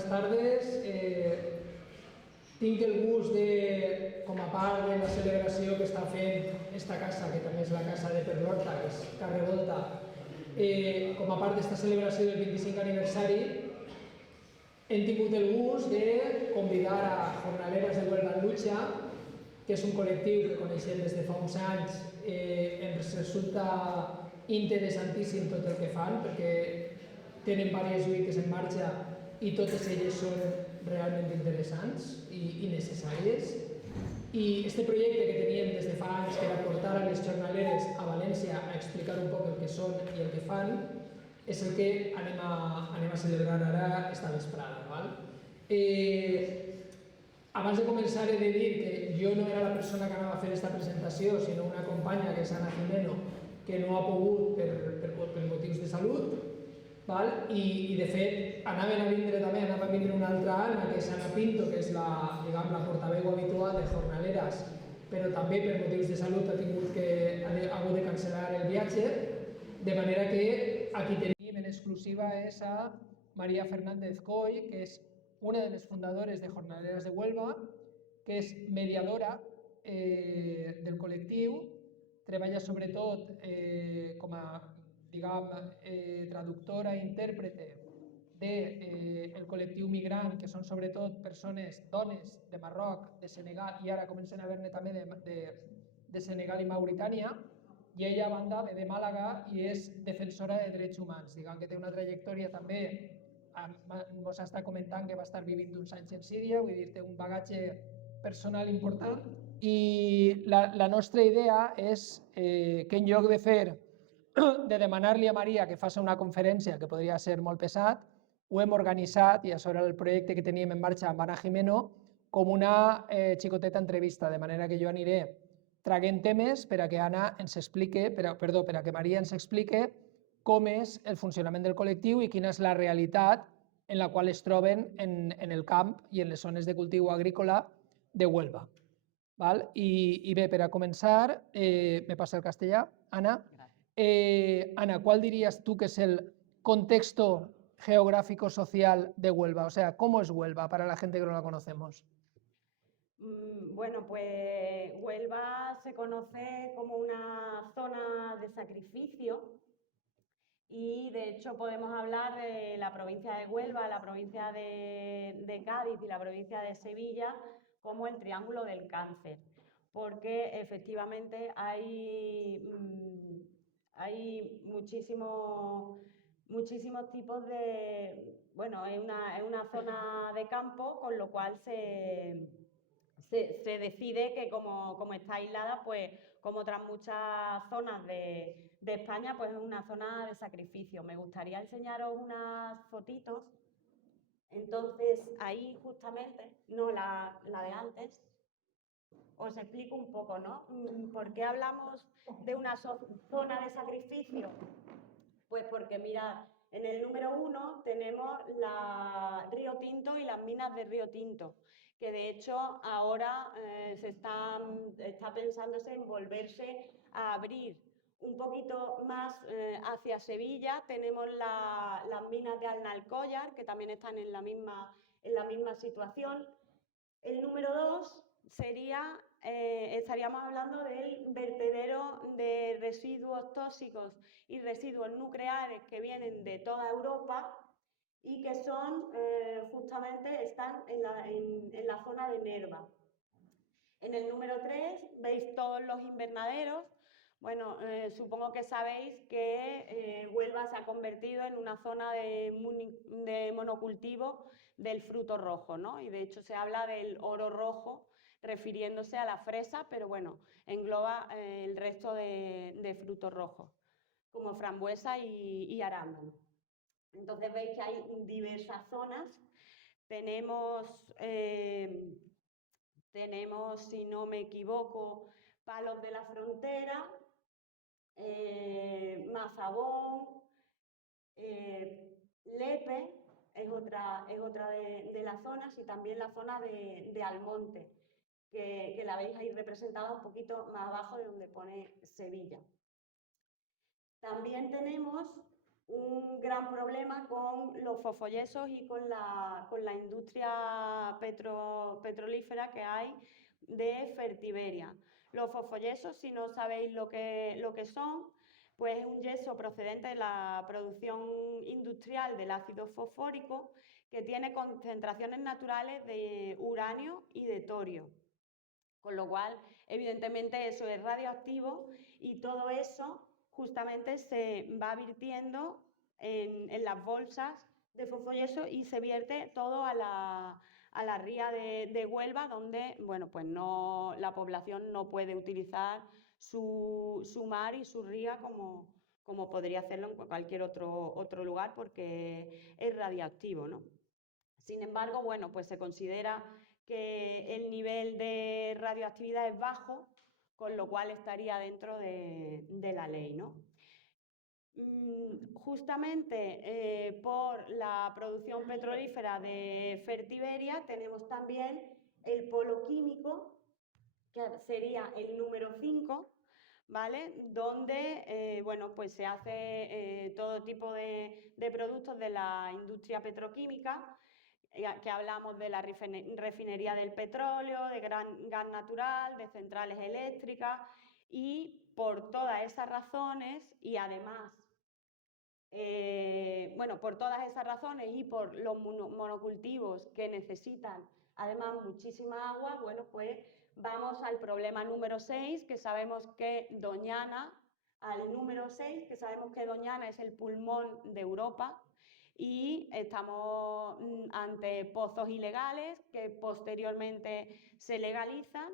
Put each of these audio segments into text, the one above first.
Buenas tardes. Tinc el gust de, com a part de la celebració que està fent esta casa, que també és la casa de Perlorta, que és Carrer Volta, com a part d'esta celebració del 25 aniversari, hem tingut el gust de convidar a Jornaleres de Huelva en Lucha, que és un col·lectiu que coneixem des de fa uns anys. Ens resulta interessantíssim tot el que fan, perquè tenen diverses lluites en marxa i totes elles són realment interessants i necessàries. I aquest projecte que teníem des de fa anys, que era portar a les jornaleres a València a explicar un poc el que són i el que fan, és el que anem a celebrar ara esta vesprada. Abans de començar he de dir que jo no era la persona que anava a fer aquesta presentació, sinó una companya, que és Ana Jimeno, que no ha pogut per motius de salut. I de fet anava a vindre una altra Anna, que és Ana Pinto, que és la portaveu habitual de Jornaleres, però també per motius de salut ha hagut de cancel·lar el viatge, de manera que aquí tenim en exclusiva és a María Fernández Coy, que és una de les fundadores de Jornaleres de Huelva, que és mediadora del col·lectiu, treballa sobretot com a traductora i intèrprete del col·lectiu migrant, que són sobretot persones, dones de Marroc, de Senegal, i ara comencen a haver-ne també de Senegal i Mauritània, i ella, a banda, ve de Màlaga i és defensora de drets humans, que té una trajectòria també, ens està comentant que va estar vivint uns anys en Síria, vull dir, té un bagatge personal important, i la nostra idea és que en lloc de demanar-li a Maria que faci una conferència, que podria ser molt pesat, ho hem organitzat, i això era el projecte que teníem en marxa amb Ana Jimeno, com una xicoteta entrevista, de manera que jo aniré traient temes per a que Anna ens explique, per a que Maria ens explique com és el funcionament del col·lectiu i quina és la realitat en la qual es troben en el camp i en les zones de cultiu agrícola de Huelva. I bé, per a començar, me passa el castellà, Ana. Ana, ¿cuál dirías tú que es el contexto geográfico-social de Huelva? O sea, ¿cómo es Huelva para la gente que no la conocemos? Bueno, pues Huelva se conoce como una zona de sacrificio y de hecho podemos hablar de la provincia de Huelva, la provincia de Cádiz y la provincia de Sevilla como el Triángulo del Cáncer, porque efectivamente hay muchísimos tipos de... Bueno, es una zona de campo, con lo cual se decide que como está aislada, pues como otras muchas zonas de España, pues es una zona de sacrificio. Me gustaría enseñaros unas fotitos. Entonces, ahí justamente, no la de antes, os explico un poco, ¿no? ¿Por qué hablamos de una zona de sacrificio? Pues porque, mirad, en el número 1 tenemos Río Tinto y las minas de Río Tinto, que de hecho ahora está pensándose en volverse a abrir. Un poquito más hacia Sevilla tenemos las minas de Alnalcóllar, que también están en la misma situación. El número 2 sería, estaríamos hablando del vertedero de residuos tóxicos y residuos nucleares que vienen de toda Europa y que son, justamente, están en la zona de Nerva. En el número 3 veis todos los invernaderos. Bueno, supongo que sabéis que Huelva se ha convertido en una zona de monocultivo del fruto rojo, ¿no? Y de hecho se habla del oro rojo refiriéndose a la fresa, pero bueno, engloba el resto de frutos rojos, como frambuesa y arándano. Entonces veis que hay diversas zonas. Tenemos, si no me equivoco, Palos de la Frontera, Mazagón, Lepe es otra de las zonas, y también la zona de Almonte, que la veis ahí representada un poquito más abajo de donde pone Sevilla. También tenemos un gran problema con los fosfoyesos y con la industria petrolífera que hay de Fertiberia. Los fosfoyesos, si no sabéis lo que son, pues es un yeso procedente de la producción industrial del ácido fosfórico que tiene concentraciones naturales de uranio y de torio. Con lo cual, evidentemente, eso es radioactivo y todo eso justamente se va vertiendo en las bolsas de fosfoyeso y se vierte todo a la ría de Huelva, donde bueno, pues no, la población no puede utilizar su mar y su ría como podría hacerlo en cualquier otro lugar porque es radioactivo, ¿no? Sin embargo, bueno, pues se considera que el nivel de radioactividad es bajo, con lo cual estaría dentro de la ley, ¿no? Justamente por la producción petrolífera de Fertiberia tenemos también el polo químico, que sería el número 5, ¿vale? Donde bueno, pues se hace todo tipo de productos de la industria petroquímica, que hablamos de la refinería del petróleo, de gas natural, de centrales eléctricas, y por todas esas razones y además bueno, por todas esas razones y por los monocultivos que necesitan además muchísima agua, bueno, pues vamos al problema número 6, que sabemos que Doñana, al número 6, que sabemos que Doñana es el pulmón de Europa y estamos ante pozos ilegales que posteriormente se legalizan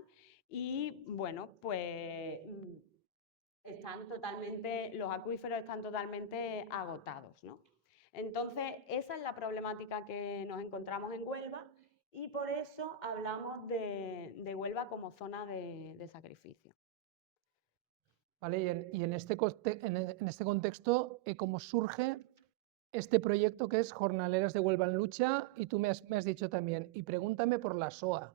y, bueno, pues los acuíferos están totalmente agotados, ¿no? Entonces, esa es la problemática que nos encontramos en Huelva y por eso hablamos de Huelva como zona de sacrificio. ¿Vale? Y en este contexto, ¿cómo surge este proyecto que es Jornaleras de Huelva en Lucha? Y tú me has dicho también, y pregúntame por la SOA.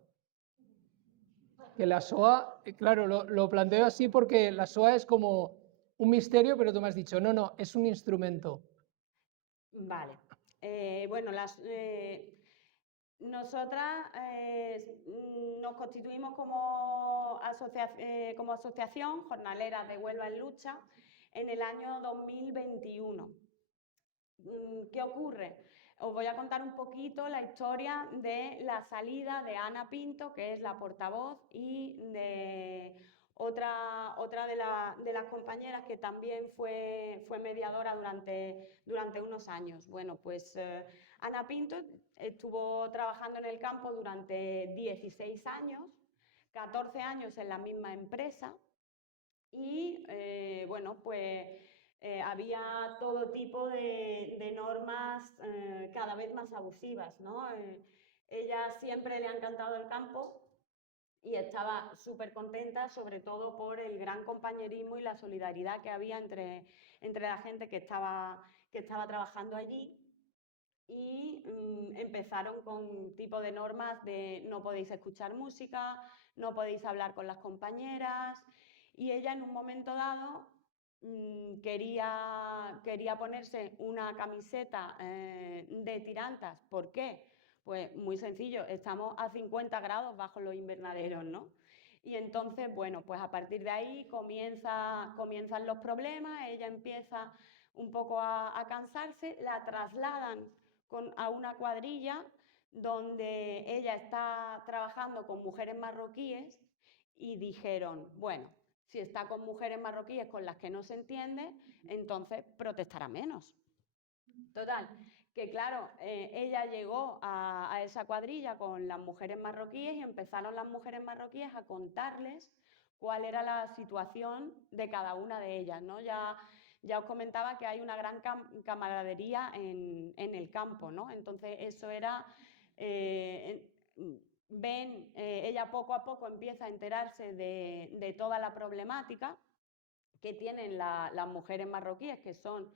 Que la SOA, claro, lo planteo así porque la SOA es como un misterio, pero tú me has dicho, no, no, es un instrumento. Vale. Bueno, nosotras nos constituimos como asociación Jornaleras de Huelva en Lucha en el año 2021. ¿Qué ocurre? Os voy a contar un poquito la historia de la salida de Ana Pinto, que es la portavoz, y de otra de las compañeras que también fue mediadora durante unos años. Bueno, pues Ana Pinto estuvo trabajando en el campo durante 16 años, 14 años en la misma empresa y bueno, pues había todo tipo de normas cada vez más abusivas, ¿no? Ella siempre le ha encantado el campo y estaba súper contenta, sobre todo por el gran compañerismo y la solidaridad que había entre la gente que estaba trabajando allí. Y empezaron con tipo de normas de no podéis escuchar música, no podéis hablar con las compañeras, y ella en un momento dado quería ponerse una camiseta de tirantas. ¿Por qué? Pues muy sencillo, estamos a 50 grados bajo los invernaderos, ¿no? Y entonces, bueno, pues a partir de ahí comienzan los problemas, ella empieza un poco a cansarse, la trasladan a una cuadrilla donde ella está trabajando con mujeres marroquíes y dijeron, bueno, si está con mujeres marroquíes con las que no se entiende, entonces protestará menos. Total, que claro, ella llegó a esa cuadrilla con las mujeres marroquíes y empezaron las mujeres marroquíes a contarles cuál era la situación de cada una de ellas, ¿no? Ya os comentaba que hay una gran camaradería en el campo, ¿no? Entonces eso era, ella poco a poco empieza a enterarse de toda la problemática que tienen las mujeres marroquíes, que son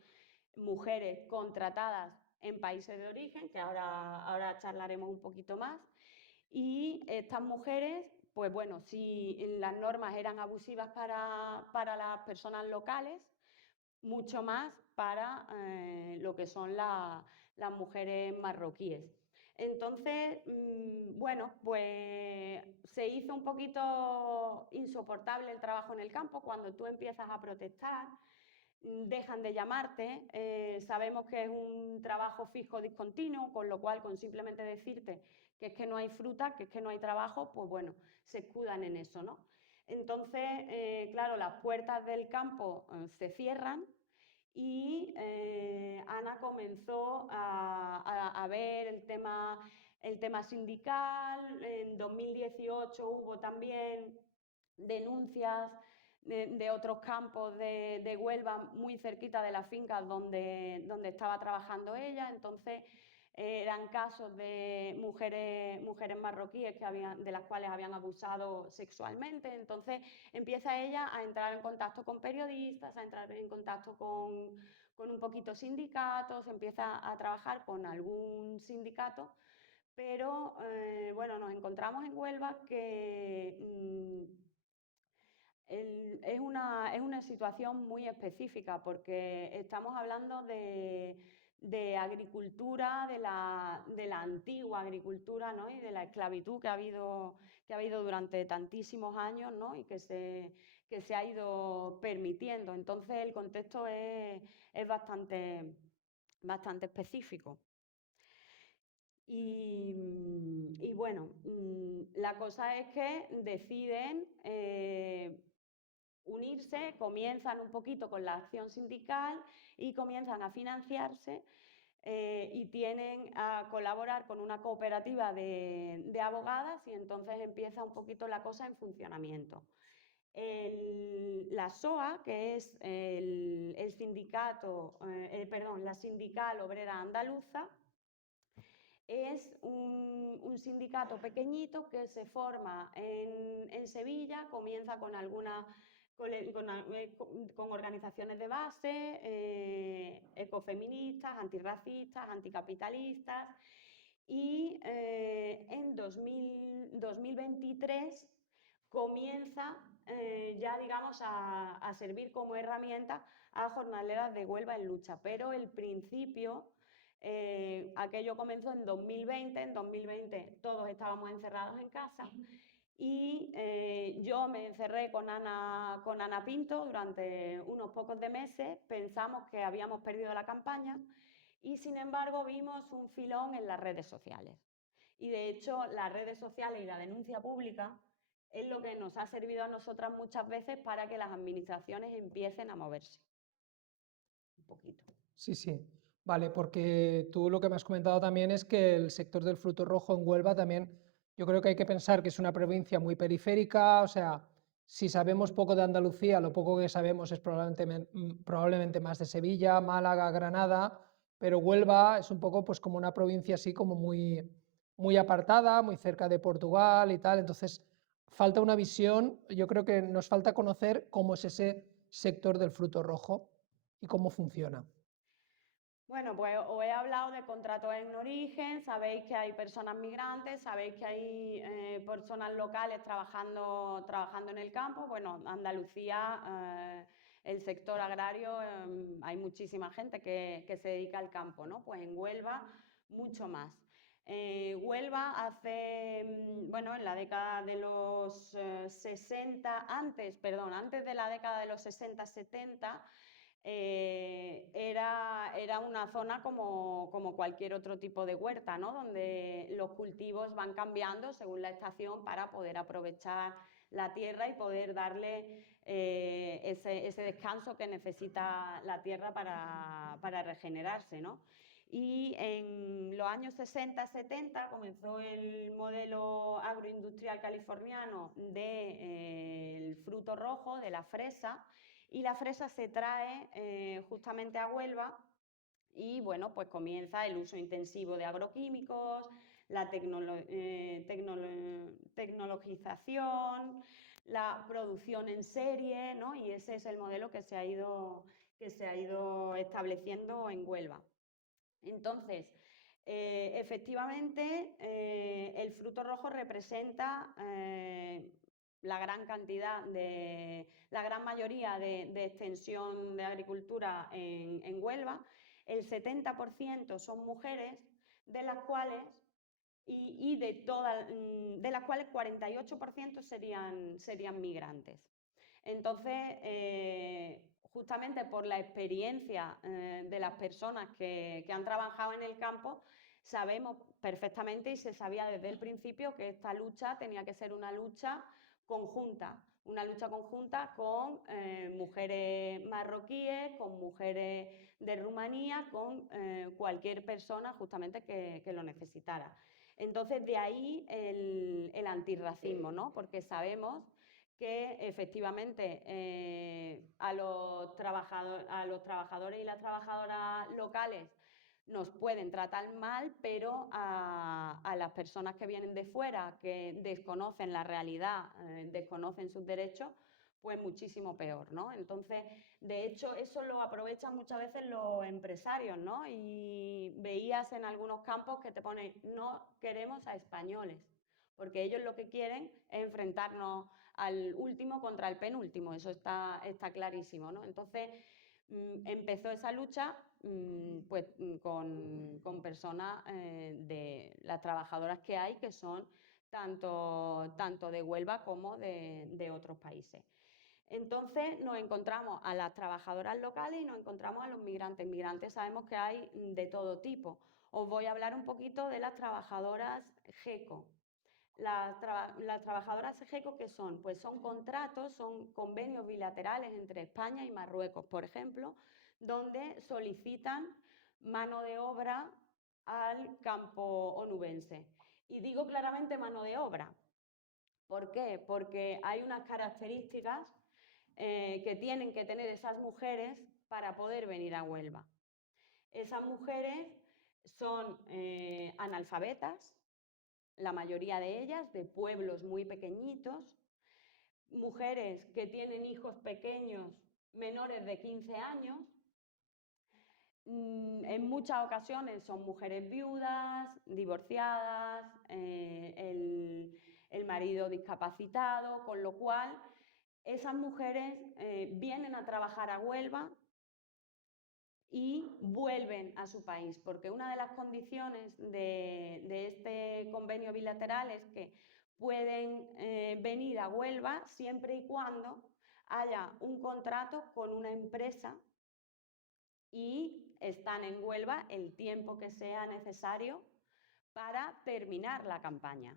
mujeres contratadas en países de origen, que ahora charlaremos un poquito más, y estas mujeres, pues bueno, si las normas eran abusivas para las personas locales, mucho más para lo que son las mujeres marroquíes. Entonces, bueno, pues se hizo un poquito insoportable el trabajo en el campo cuando tú empiezas a protestar, dejan de llamarte, sabemos que es un trabajo fijo discontinuo, con lo cual con simplemente decirte que es que no hay fruta, que es que no hay trabajo, pues bueno, se escudan en eso, ¿no? Entonces, claro, las puertas del campo se cierran y Ana comenzó a ver el tema sindical. En 2018 hubo también denuncias de otros campos de Huelva muy cerquita de las fincas donde estaba trabajando ella. Entonces eran casos de mujeres marroquíes de las cuales habían abusado sexualmente. Entonces empieza ella a entrar en contacto con periodistas, a entrar en contacto con un poquito sindicatos, empieza a trabajar con algún sindicato, pero bueno, nos encontramos en Huelva que es una situación muy específica, porque estamos hablando de agricultura, de la antigua agricultura, ¿no? Y de la esclavitud que ha habido durante tantísimos años, ¿no? Y que se ha ido permitiendo. Entonces el contexto es bastante específico. Y bueno, la cosa es que deciden unirse, comienzan un poquito con la acción sindical y comienzan a financiarse y tienen a colaborar con una cooperativa de abogadas, y entonces empieza un poquito la cosa en funcionamiento. La SOA, que es el sindicato, la Sindical Obrera Andaluza, es un sindicato pequeñito que se forma en Sevilla, comienza con con organizaciones de base, ecofeministas, antirracistas, anticapitalistas, y en 2023 comienza ya, digamos, a servir como herramienta a jornaleras de Huelva en lucha, pero el principio... aquello comenzó en 2020, en 2020 todos estábamos encerrados en casa y yo me encerré con Ana Pinto durante unos pocos de meses. Pensamos que habíamos perdido la campaña y sin embargo vimos un filón en las redes sociales. Y de hecho las redes sociales y la denuncia pública es lo que nos ha servido a nosotras muchas veces para que las administraciones empiecen a moverse un poquito. Sí, sí. Vale, porque tú lo que me has comentado también es que el sector del fruto rojo en Huelva también, yo creo que hay que pensar que es una provincia muy periférica, o sea, si sabemos poco de Andalucía, lo poco que sabemos es probablemente más de Sevilla, Málaga, Granada, pero Huelva es un poco pues como una provincia así como muy, muy apartada, muy cerca de Portugal y tal, entonces falta una visión, yo creo que nos falta conocer cómo es ese sector del fruto rojo y cómo funciona. Bueno, pues os he hablado de contratos en origen, sabéis que hay personas migrantes, sabéis que hay personas locales trabajando en el campo. Bueno, Andalucía, el sector agrario, hay muchísima gente que se dedica al campo, ¿no? Pues en Huelva, mucho más. Huelva bueno, en la década de los 60, antes de la década de los 60-70, era una zona como cualquier otro tipo de huerta, ¿no? Donde los cultivos van cambiando según la estación para poder aprovechar la tierra y poder darle ese descanso que necesita la tierra para regenerarse, ¿no? Y en los años 60-70 comenzó el modelo agroindustrial californiano del fruto rojo, de la fresa, y la fresa se trae justamente a Huelva y bueno, pues comienza el uso intensivo de agroquímicos, la tecnologización, la producción en serie, ¿no? Y ese es el modelo que se ha ido estableciendo en Huelva. Entonces, efectivamente, el fruto rojo representa la la gran mayoría de extensión de agricultura en Huelva, el 70% son mujeres, de las cuales de las cuales 48% serían migrantes. Entonces, justamente por la experiencia de las personas que han trabajado en el campo, sabemos perfectamente y se sabía desde el principio que esta lucha tenía que ser una lucha conjunta con mujeres marroquíes, con mujeres de Rumanía, con cualquier persona justamente que lo necesitara. Entonces, de ahí el antirracismo, ¿no? Porque sabemos que efectivamente a los trabajadores y las trabajadoras locales nos pueden tratar mal, pero a las personas que vienen de fuera, que desconocen la realidad, desconocen sus derechos, pues muchísimo peor, ¿no? Entonces, de hecho, eso lo aprovechan muchas veces los empresarios, ¿no? Y veías en algunos campos que te ponen, no queremos a españoles, porque ellos lo que quieren es enfrentarnos al último contra el penúltimo, eso está clarísimo, ¿no? Entonces, empezó esa lucha pues, con personas de las trabajadoras que hay, que son tanto de Huelva como de otros países. Entonces nos encontramos a las trabajadoras locales y nos encontramos a los migrantes. Migrantes sabemos que hay de todo tipo. Os voy a hablar un poquito de las trabajadoras GECO. Las trabajadoras GECO, ¿qué son? Pues son contratos, son convenios bilaterales entre España y Marruecos, por ejemplo, donde solicitan mano de obra al campo onubense. Y digo claramente mano de obra. ¿Por qué? Porque hay unas características que tienen que tener esas mujeres para poder venir a Huelva. Esas mujeres son analfabetas, la mayoría de ellas de pueblos muy pequeñitos, mujeres que tienen hijos pequeños menores de 15 años, en muchas ocasiones son mujeres viudas, divorciadas, el marido discapacitado, con lo cual esas mujeres vienen a trabajar a Huelva y vuelven a su país, porque una de las condiciones de este convenio bilateral es que pueden venir a Huelva siempre y cuando haya un contrato con una empresa y están en Huelva el tiempo que sea necesario para terminar la campaña.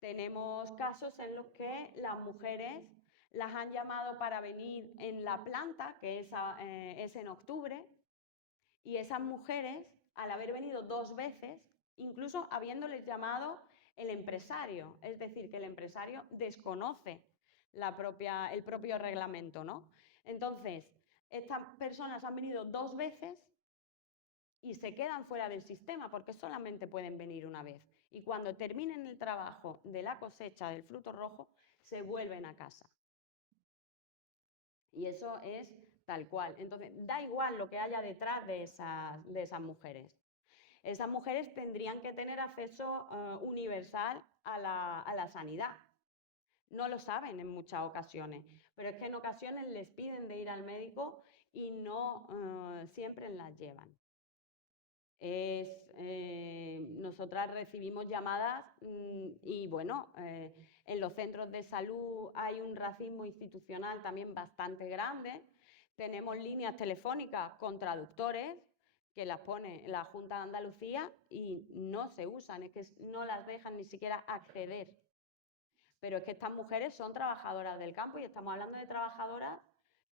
Tenemos casos en los que las mujeres las han llamado para venir en la planta, que es en octubre, y esas mujeres, al haber venido 2 veces, incluso habiéndoles llamado el empresario, es decir, que el empresario desconoce el propio reglamento, ¿no? Entonces, estas personas han venido 2 veces y se quedan fuera del sistema porque solamente pueden venir una vez. Y cuando terminen el trabajo de la cosecha del fruto rojo, se vuelven a casa. Y eso es tal cual. Entonces, da igual lo que haya detrás de esas mujeres. Esas mujeres tendrían que tener acceso universal a la sanidad. No lo saben en muchas ocasiones, pero es que en ocasiones les piden de ir al médico y no siempre las llevan. Nosotras recibimos llamadas y bueno, en los centros de salud hay un racismo institucional también bastante grande. Tenemos líneas telefónicas con traductores que las pone la Junta de Andalucía y no se usan, es que no las dejan ni siquiera acceder. Pero es que estas mujeres son trabajadoras del campo y estamos hablando de trabajadoras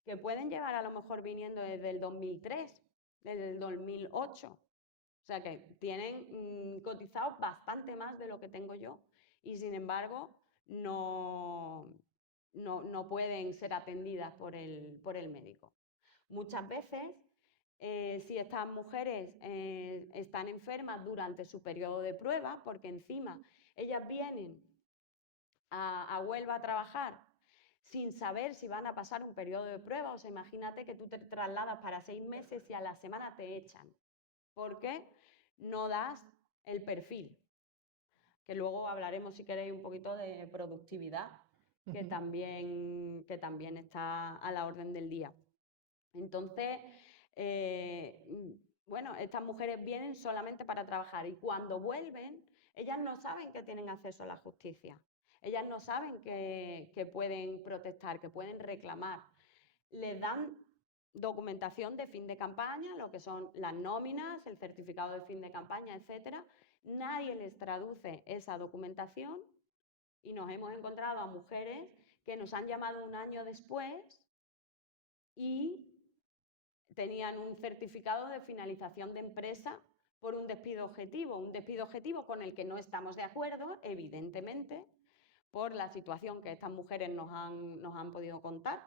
que pueden llevar a lo mejor viniendo desde el 2003, desde el 2008. O sea que tienen cotizados bastante más de lo que tengo yo y sin embargo no pueden ser atendidas por el médico. Muchas veces, si estas mujeres están enfermas durante su periodo de prueba, porque encima ellas vienen a Huelva a trabajar sin saber si van a pasar un periodo de prueba, o sea, imagínate que tú te trasladas para 6 meses y a la semana te echan. ¿Por qué? No das el perfil, que luego hablaremos si queréis un poquito de productividad que también está a la orden del día. Entonces, bueno, estas mujeres vienen solamente para trabajar y cuando vuelven, ellas no saben que tienen acceso a la justicia. Ellas no saben que pueden protestar, que pueden reclamar. Les dan documentación de fin de campaña, lo que son las nóminas, el certificado de fin de campaña, etcétera. Nadie les traduce esa documentación y nos hemos encontrado a mujeres que nos han llamado un año después y tenían un certificado de finalización de empresa por un despido objetivo con el que no estamos de acuerdo, evidentemente, por la situación que estas mujeres nos han podido contar,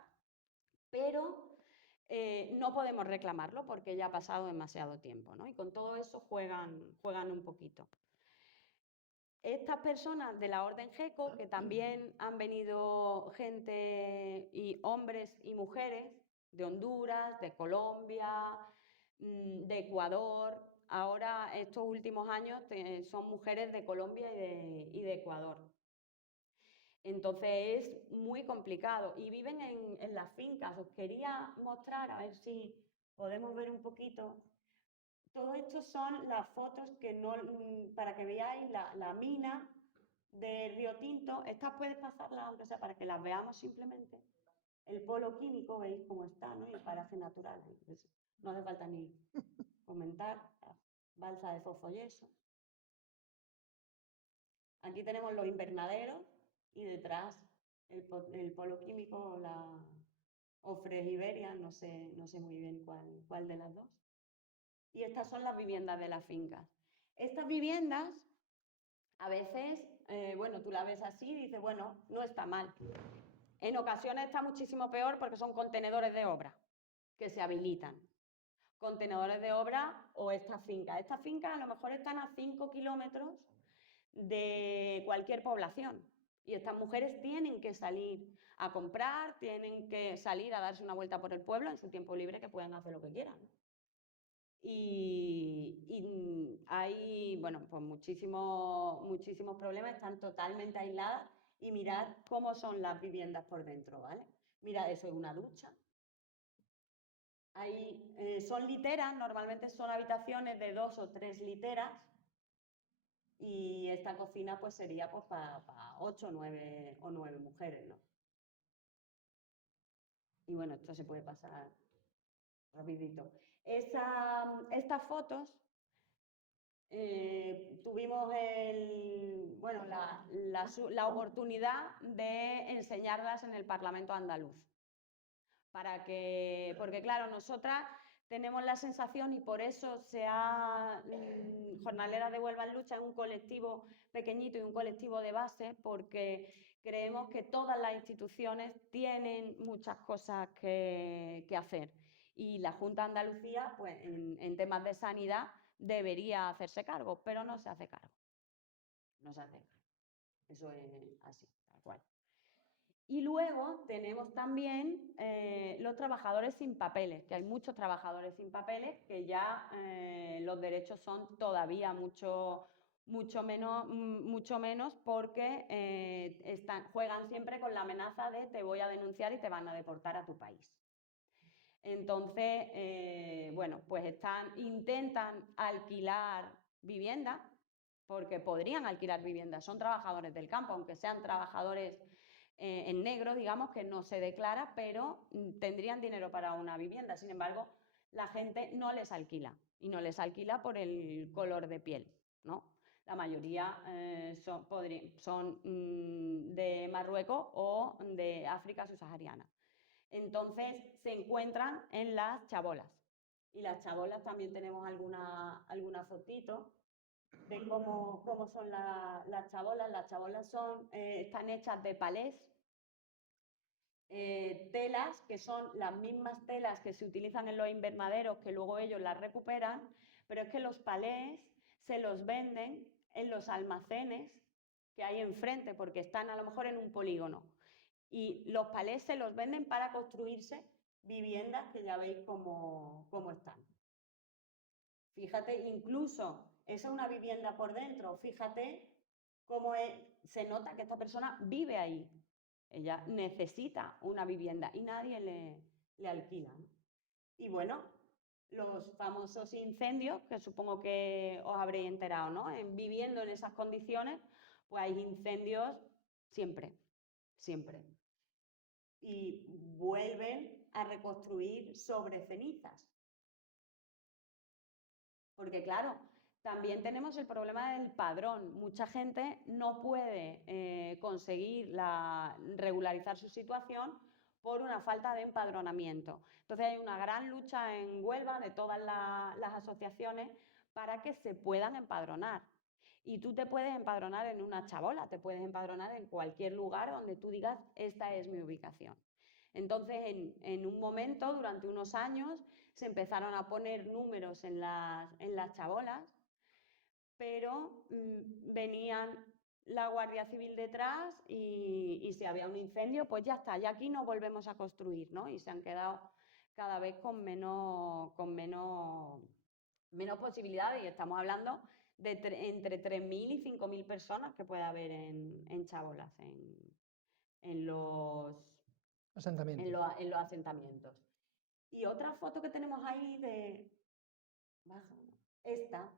pero no podemos reclamarlo porque ya ha pasado demasiado tiempo, ¿no? Y con todo eso juegan un poquito. Estas personas de la Orden GECO, que también han venido gente y hombres y mujeres de Honduras, de Colombia, de Ecuador, ahora estos últimos años son mujeres de Colombia y de Ecuador. Entonces es muy complicado y viven en las fincas. Os quería mostrar, a ver si podemos ver un poquito. Todo esto son las fotos que no, para que veáis la mina de Río Tinto. Estas puedes pasarlas, aunque sea para que las veamos simplemente. El polo químico, veis cómo está, ¿no? Y el paraje natural. Entonces, no hace falta ni comentar. La balsa de fosfoyeso. Aquí tenemos los invernaderos y detrás el polo químico, o Iberia, no sé muy bien cuál de las dos. Y estas son las viviendas de las fincas. Estas viviendas, a veces, bueno, tú la ves así y dices, bueno, no está mal. En ocasiones está muchísimo peor porque son contenedores de obra que se habilitan. Contenedores de obra o estas fincas. Estas fincas a lo mejor están a 5 kilómetros de cualquier población. Y estas mujeres tienen que salir a comprar, tienen que salir a darse una vuelta por el pueblo en su tiempo libre, que pueden hacer lo que quieran. Y hay, bueno, pues muchísimos problemas, están totalmente aisladas y mirad cómo son las viviendas por dentro, ¿vale? Mirad, eso es una ducha. Ahí son literas, normalmente son habitaciones de 2 o 3 literas y esta cocina pues sería pues para 8 o 9 mujeres, ¿no? Y bueno, esto se puede pasar rapidito. Estas fotos tuvimos bueno, la oportunidad de enseñarlas en el Parlamento andaluz. Porque claro, nosotras tenemos la sensación y por eso Jornaleras de Huelva en Lucha es un colectivo pequeñito y un colectivo de base, porque creemos que todas las instituciones tienen muchas cosas que hacer. Y la Junta de Andalucía, pues en temas de sanidad, debería hacerse cargo, pero no se hace cargo. No se hace cargo. Eso es así, tal cual. Y luego tenemos también los trabajadores sin papeles, que hay muchos trabajadores sin papeles que ya los derechos son todavía mucho menos porque juegan siempre con la amenaza de te voy a denunciar y te van a deportar a tu país. Entonces, bueno, pues intentan alquilar vivienda, porque podrían alquilar vivienda, son trabajadores del campo, aunque sean trabajadores en negro, digamos, que no se declara, pero tendrían dinero para una vivienda. Sin embargo, la gente no les alquila, y no les alquila por el color de piel, ¿no? La mayoría son de Marruecos o de África subsahariana. Entonces se encuentran en las chabolas. Y las chabolas también tenemos alguna fotito de cómo son las chabolas. Las chabolas están hechas de palés, telas que son las mismas telas que se utilizan en los invernaderos, que luego ellos las recuperan, pero es que los palés se los venden en los almacenes que hay enfrente, porque están a lo mejor en un polígono. Y los palés se los venden para construirse viviendas que ya veis cómo están. Fíjate, incluso esa es una vivienda por dentro. Fíjate cómo se nota que esta persona vive ahí. Ella necesita una vivienda y nadie le alquila, ¿no? Y bueno, los famosos incendios, que supongo que os habréis enterado, ¿no? Viviendo en esas condiciones, pues hay incendios siempre, siempre. Y vuelven a reconstruir sobre cenizas. Porque claro, también tenemos el problema del padrón. Mucha gente no puede conseguir regularizar su situación por una falta de empadronamiento. Entonces hay una gran lucha en Huelva de todas las asociaciones para que se puedan empadronar. Y tú te puedes empadronar en una chabola, te puedes empadronar en cualquier lugar donde tú digas, esta es mi ubicación. Entonces, en un momento, durante unos años, se empezaron a poner números en las chabolas, pero venían la Guardia Civil detrás y si había un incendio, pues ya está, ya aquí no volvemos a construir, ¿no? Y se han quedado cada vez con menos posibilidades y estamos hablando de entre 3.000 y 5.000 personas que puede haber en chabolas, en los Asentamientos. asentamientos. Y otra foto que tenemos ahí esta,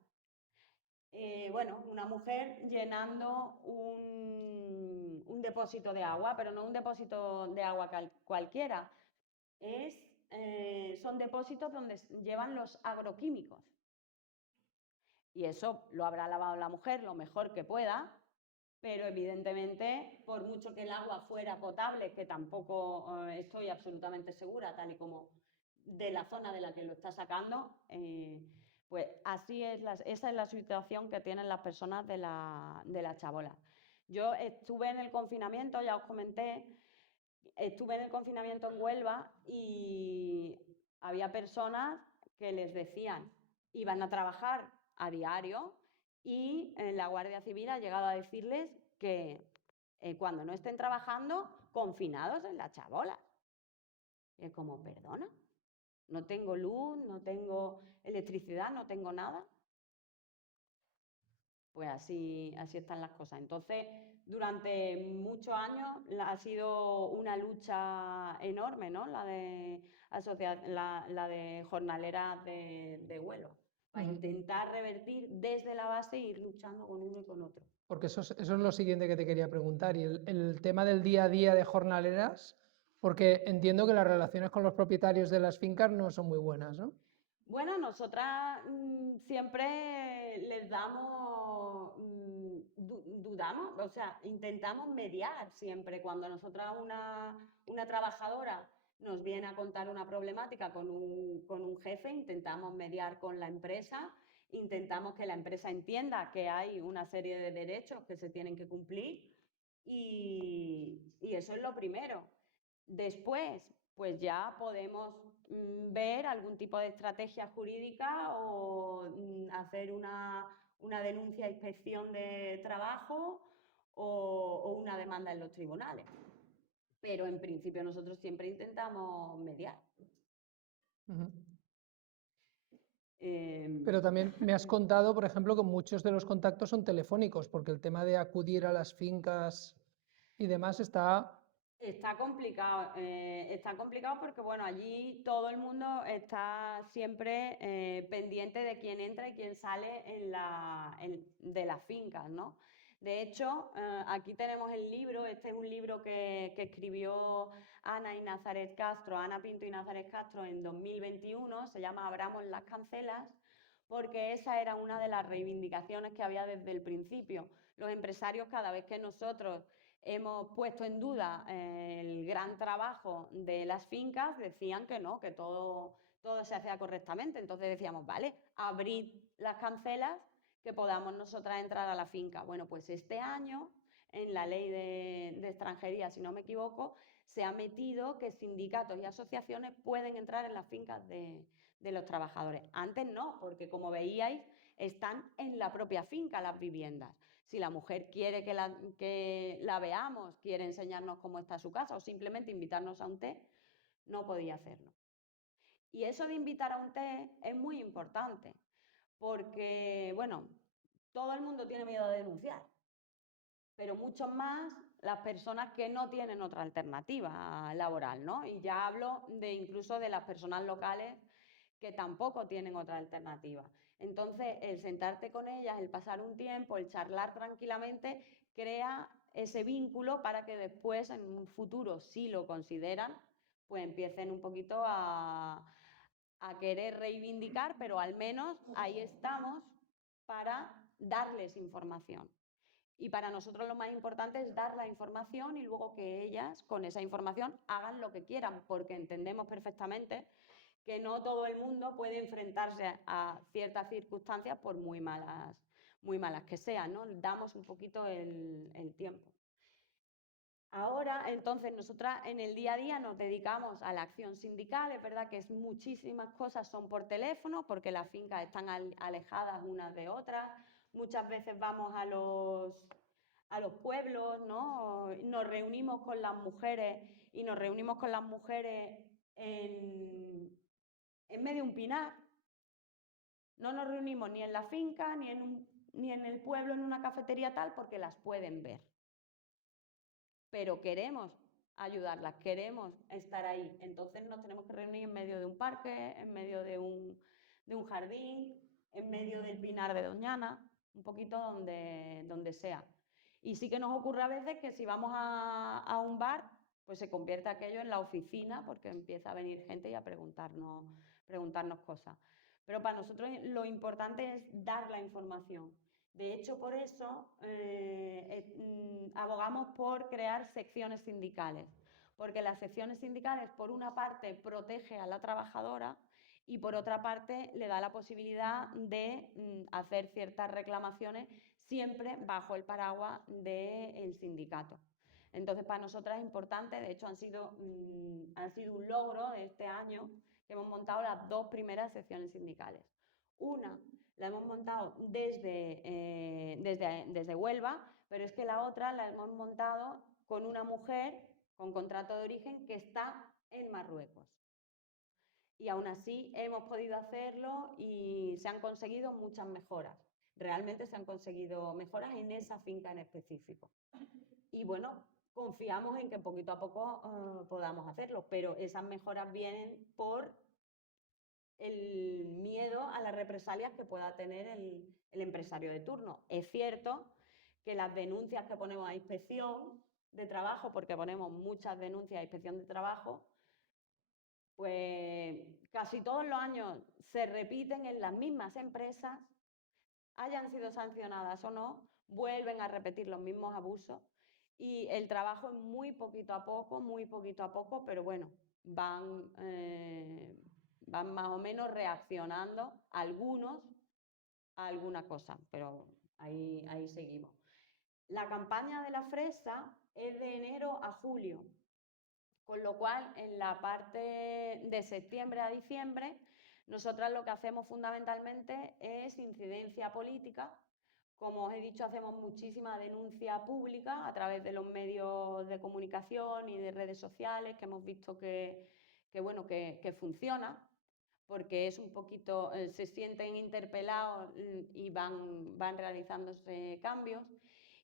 bueno, una mujer llenando un depósito de agua, pero no un depósito de agua cualquiera, son depósitos donde llevan los agroquímicos. Y eso lo habrá lavado la mujer lo mejor que pueda, pero evidentemente, por mucho que el agua fuera potable, que tampoco estoy absolutamente segura, tal y como de la zona de la que lo está sacando, pues así es, esa es la situación que tienen las personas de la chabola. Yo estuve en el confinamiento, ya os comenté, estuve en el confinamiento en Huelva y había personas que les decían, iban a trabajar a diario y la Guardia Civil ha llegado a decirles que cuando no estén trabajando, confinados en la chabola. Y es como, perdona, no tengo luz, no tengo electricidad, no tengo nada. Pues así están las cosas. Entonces, durante muchos años ha sido una lucha enorme, ¿no? La de jornaleras de vuelo, para intentar revertir desde la base e ir luchando con uno y con otro. Porque eso es lo siguiente que te quería preguntar. Y el tema del día a día de jornaleras, porque entiendo que las relaciones con los propietarios de las fincas no son muy buenas, ¿no? Bueno, nosotras siempre les damos, dudamos, o sea, intentamos mediar siempre. Cuando nosotras, una trabajadora, nos viene a contar una problemática con un jefe, intentamos mediar con la empresa, intentamos que la empresa entienda que hay una serie de derechos que se tienen que cumplir y eso es lo primero. Después, pues ya podemos ver algún tipo de estrategia jurídica o hacer una denuncia a inspección de trabajo o una demanda en los tribunales. Pero en principio nosotros siempre intentamos mediar. Pero también me has contado, por ejemplo, que muchos de los contactos son telefónicos, porque el tema de acudir a las fincas y demás está... Está complicado porque, bueno, allí todo el mundo está siempre pendiente de quién entra y quién sale de las fincas, ¿no? De hecho, aquí tenemos el libro, este es un libro que escribió Ana Pinto y Nazaret Castro en 2021, se llama Abramos las cancelas, porque esa era una de las reivindicaciones que había desde el principio. Los empresarios, cada vez que nosotros hemos puesto en duda el gran trabajo de las fincas, decían que no, que todo se hacía correctamente. Entonces decíamos, vale, abrid las cancelas que podamos nosotras entrar a la finca. Bueno, pues este año, en la ley de extranjería, si no me equivoco, se ha metido que sindicatos y asociaciones pueden entrar en las fincas de los trabajadores. Antes no, porque como veíais, están en la propia finca las viviendas. Si la mujer quiere que la veamos, quiere enseñarnos cómo está su casa o simplemente invitarnos a un té, no podía hacerlo. Y eso de invitar a un té es muy importante, porque, bueno, todo el mundo tiene miedo de denunciar, pero muchos más las personas que no tienen otra alternativa laboral, ¿no? Y ya hablo incluso de las personas locales que tampoco tienen otra alternativa. Entonces, el sentarte con ellas, el pasar un tiempo, el charlar tranquilamente, crea ese vínculo para que después, en un futuro, si lo consideran, pues empiecen un poquito a querer reivindicar, pero al menos ahí estamos para darles información. Y para nosotros lo más importante es dar la información y luego que ellas con esa información hagan lo que quieran, porque entendemos perfectamente que no todo el mundo puede enfrentarse a ciertas circunstancias por muy malas que sean, ¿no? Damos un poquito el tiempo. Ahora, entonces, nosotras en el día a día nos dedicamos a la acción sindical. Es verdad que muchísimas cosas son por teléfono porque las fincas están alejadas unas de otras. Muchas veces vamos a los pueblos, ¿no? Nos reunimos con las mujeres y nos reunimos con las mujeres en medio de un pinar. No nos reunimos ni en la finca ni en el pueblo en una cafetería tal porque las pueden ver. Pero queremos ayudarlas, queremos estar ahí. Entonces nos tenemos que reunir en medio de un parque, en medio de un jardín, en medio del Pinar de Doñana, un poquito donde sea. Y sí que nos ocurre a veces que si vamos a un bar, pues se convierte aquello en la oficina porque empieza a venir gente y a preguntarnos cosas. Pero para nosotros lo importante es dar la información. De hecho, por eso abogamos por crear secciones sindicales, porque las secciones sindicales, por una parte, protege a la trabajadora y por otra parte, le da la posibilidad de hacer ciertas reclamaciones siempre bajo el paraguas del sindicato. Entonces, para nosotras es importante, de hecho, han sido un logro de este año que hemos montado las 2 primeras secciones sindicales. Una la hemos montado desde Huelva, pero es que la otra la hemos montado con una mujer con contrato de origen que está en Marruecos. Y aún así hemos podido hacerlo y se han conseguido muchas mejoras. Realmente se han conseguido mejoras en esa finca en específico. Y bueno, confiamos en que poquito a poco podamos hacerlo, pero esas mejoras vienen por el miedo a las represalias que pueda tener el empresario de turno. Es cierto que las denuncias que ponemos a inspección de trabajo, porque ponemos muchas denuncias a inspección de trabajo, pues casi todos los años se repiten en las mismas empresas, hayan sido sancionadas o no, vuelven a repetir los mismos abusos y el trabajo es muy poquito a poco, pero bueno, van más o menos reaccionando algunos a alguna cosa, pero ahí seguimos. La campaña de la fresa es de enero a julio, con lo cual en la parte de septiembre a diciembre nosotras lo que hacemos fundamentalmente es incidencia política. Como os he dicho, hacemos muchísima denuncia pública a través de los medios de comunicación y de redes sociales, que hemos visto que funciona, porque es un poquito, se sienten interpelados y van realizándose cambios.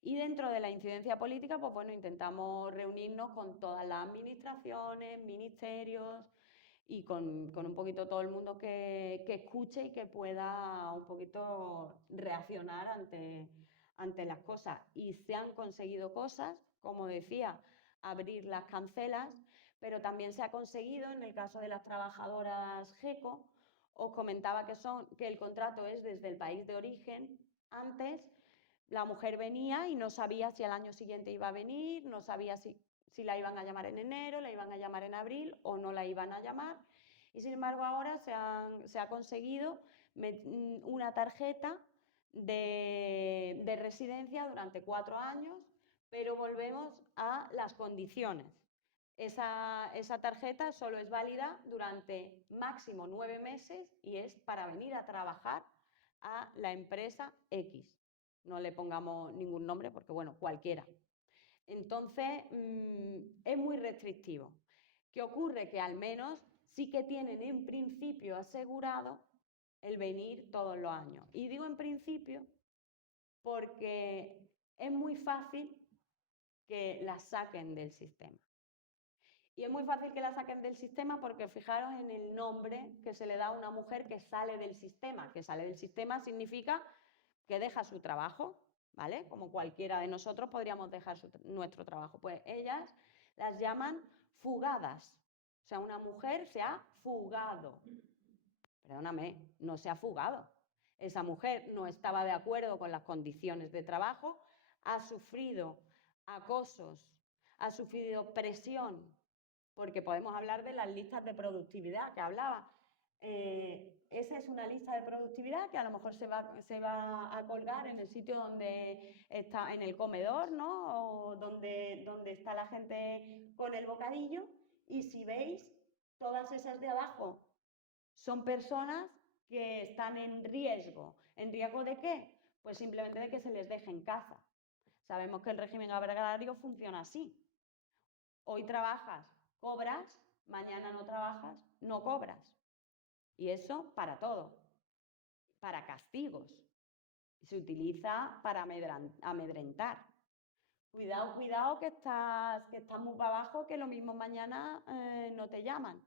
Y dentro de la incidencia política, pues bueno, intentamos reunirnos con todas las administraciones, ministerios y con un poquito todo el mundo que escuche y que pueda un poquito reaccionar ante las cosas. Y se han conseguido cosas, como decía, abrir las cancelas, pero también se ha conseguido, en el caso de las trabajadoras GECO, os comentaba que el contrato es desde el país de origen. Antes la mujer venía y no sabía si al año siguiente iba a venir, no sabía si la iban a llamar en enero, la iban a llamar en abril o no la iban a llamar. Y sin embargo ahora se ha conseguido una tarjeta de residencia durante 4 años, pero volvemos a las condiciones. Esa tarjeta solo es válida durante máximo 9 meses y es para venir a trabajar a la empresa X. No le pongamos ningún nombre porque, bueno, cualquiera. Entonces, es muy restrictivo. ¿Qué ocurre? Que al menos sí que tienen en principio asegurado el venir todos los años. Y digo en principio porque es muy fácil que la saquen del sistema. Y es muy fácil que la saquen del sistema porque fijaros en el nombre que se le da a una mujer que sale del sistema. Que sale del sistema significa que deja su trabajo, ¿vale? Como cualquiera de nosotros podríamos dejar nuestro trabajo. Pues ellas las llaman fugadas. O sea, una mujer se ha fugado. Perdóname, no se ha fugado. Esa mujer no estaba de acuerdo con las condiciones de trabajo, ha sufrido acosos, ha sufrido presión, porque podemos hablar de las listas de productividad que hablaba. Esa es una lista de productividad que a lo mejor se va a colgar en el sitio donde está, en el comedor, ¿no? O donde está la gente con el bocadillo. Y si veis, todas esas de abajo son personas que están en riesgo. ¿En riesgo de qué? Pues simplemente de que se les deje en casa. Sabemos que el régimen agrario funciona así. Hoy trabajas, cobras, mañana no trabajas, no cobras. Y eso para todo, para castigos. Se utiliza para amedrentar. Cuidado, cuidado, que estás muy para abajo, que lo mismo mañana no te llaman.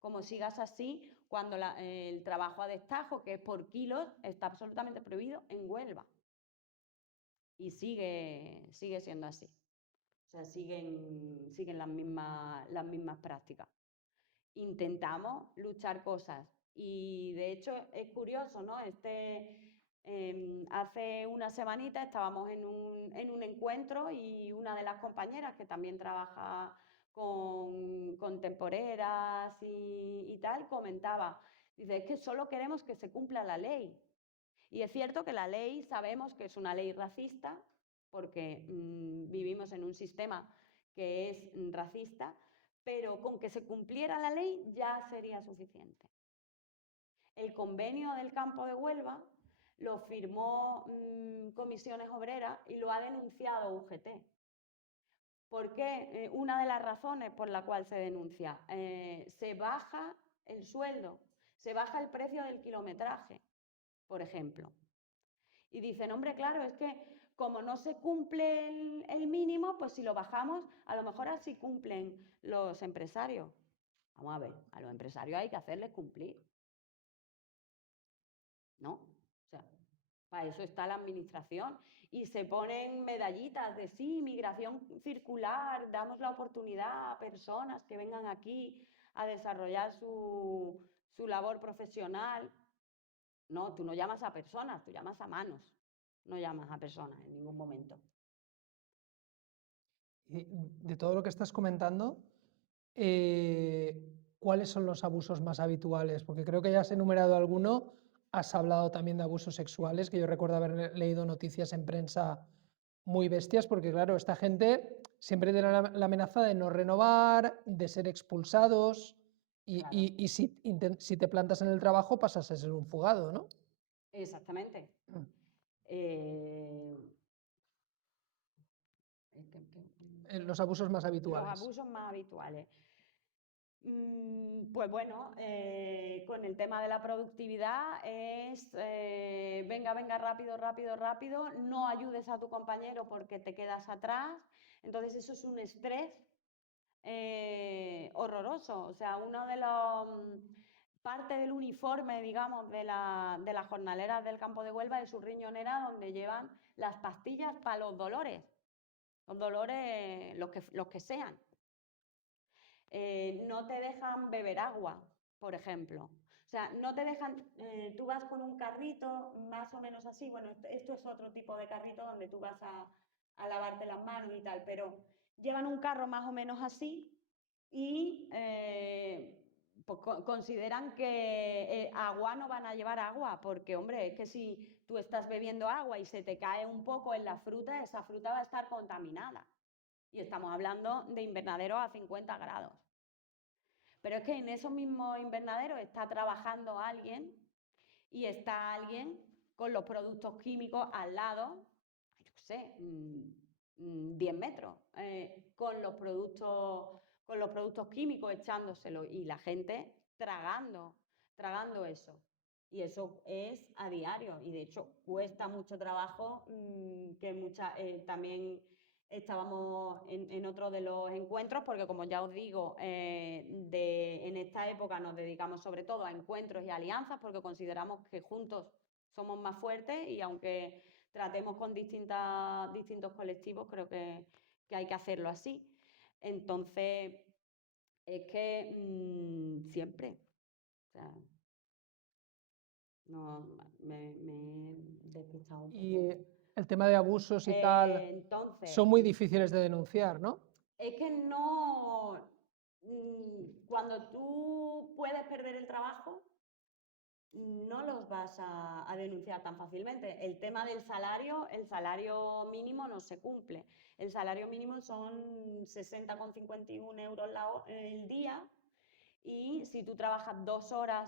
Como sigas así, cuando el trabajo a destajo, que es por kilos, está absolutamente prohibido en Huelva. Y sigue siendo así. O sea, siguen las mismas prácticas. Intentamos luchar cosas. Y de hecho es curioso, ¿no? Hace una semanita estábamos en un encuentro y una de las compañeras que también trabaja con temporeras y tal, comentaba, dice, es que solo queremos que se cumpla la ley. Y es cierto que la ley sabemos que es una ley racista, porque vivimos en un sistema que es racista, pero con que se cumpliera la ley ya sería suficiente. El convenio del Campo de Huelva lo firmó Comisiones Obreras y lo ha denunciado UGT. ¿Por qué? Una de las razones por la cual se denuncia, se baja el sueldo, se baja el precio del kilometraje, por ejemplo. Y dicen, hombre, claro, es que como no se cumple el mínimo, pues si lo bajamos, a lo mejor así cumplen los empresarios. Vamos a ver, a los empresarios hay que hacerles cumplir, ¿no? O sea, para eso está la administración. Y se ponen medallitas de sí, migración circular, damos la oportunidad a personas que vengan aquí a desarrollar su labor profesional. No, tú no llamas a personas, tú llamas a manos, no llamas a personas en ningún momento. Y de todo lo que estás comentando, ¿cuáles son los abusos más habituales? Porque creo que ya has enumerado alguno, has hablado también de abusos sexuales, que yo recuerdo haber leído noticias en prensa muy bestias, porque claro, esta gente siempre tiene la amenaza de no renovar, de ser expulsados, y, Claro. y si te plantas en el trabajo pasas a ser un fugado, ¿no? Exactamente. Los abusos más habituales. Los abusos más habituales. Pues bueno, con el tema de la productividad es venga, venga, rápido, rápido, rápido, no ayudes a tu compañero porque te quedas atrás. Entonces eso es un estrés horroroso. O sea, uno de los parte del uniforme, digamos, de las jornaleras del Campo de Huelva es su riñonera donde llevan las pastillas para los dolores los que sean. No te dejan beber agua, por ejemplo. O sea, no te dejan, tú vas con un carrito más o menos así, bueno, esto es otro tipo de carrito donde tú vas a lavarte las manos y tal, pero llevan un carro más o menos así y pues consideran que agua no van a llevar agua, porque hombre, es que si tú estás bebiendo agua y se te cae un poco en la fruta, esa fruta va a estar contaminada. Y estamos hablando de invernaderos a 50 grados. Pero es que en esos mismos invernaderos está trabajando alguien y está alguien con los productos químicos al lado, yo qué sé, 10 metros, con los productos químicos echándoselo y la gente tragando eso. Y eso es a diario y de hecho cuesta mucho trabajo que también estábamos en otro de los encuentros, porque como ya os digo, en esta época nos dedicamos sobre todo a encuentros y alianzas, porque consideramos que juntos somos más fuertes y aunque tratemos con distintos colectivos, creo que hay que hacerlo así. Entonces, es que siempre, o sea, no, me he despistado un Y poco. el tema de abusos y tal Entonces, son muy difíciles de denunciar, ¿no? es que no, cuando tú puedes perder el trabajo, no los vas a denunciar tan fácilmente. El tema del salario, el salario mínimo no se cumple. El salario mínimo son 60,51 euros el día y si tú trabajas 2 horas,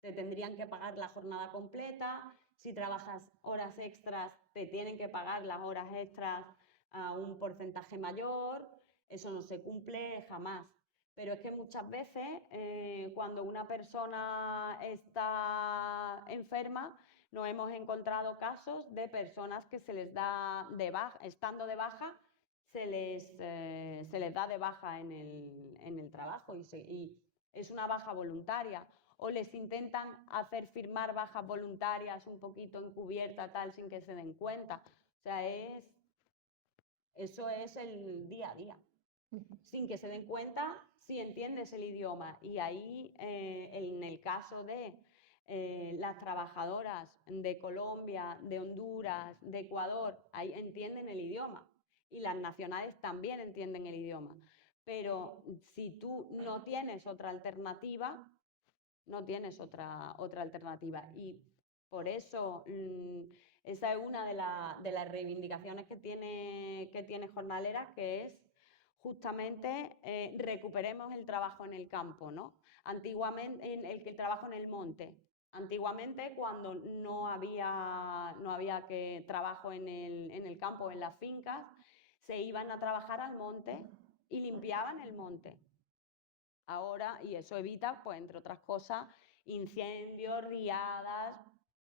te tendrían que pagar la jornada completa. Si trabajas horas extras, te tienen que pagar las horas extras a un porcentaje mayor. Eso no se cumple jamás. Pero es que muchas veces cuando una persona está enferma, nos hemos encontrado casos de personas que se les da de baja, estando de baja, se les da de baja en el trabajo y es una baja voluntaria. O les intentan hacer firmar bajas voluntarias un poquito encubierta, tal, sin que se den cuenta. O sea, eso es el día a día. Sin que se den cuenta, si entiendes el idioma. Y ahí, en el caso de las trabajadoras de Colombia, de Honduras, de Ecuador, ahí entienden el idioma. Y las nacionales también entienden el idioma. Pero si tú no tienes otra alternativa, no tienes otra alternativa. Y por eso esa es una de las reivindicaciones que tiene Jornaleras, que es justamente recuperemos el trabajo en el campo, ¿no? Antiguamente, el trabajo en el monte. Antiguamente, cuando no había trabajo en el campo, en las fincas, se iban a trabajar al monte y limpiaban el monte. Ahora, y eso evita, pues entre otras cosas, incendios, riadas,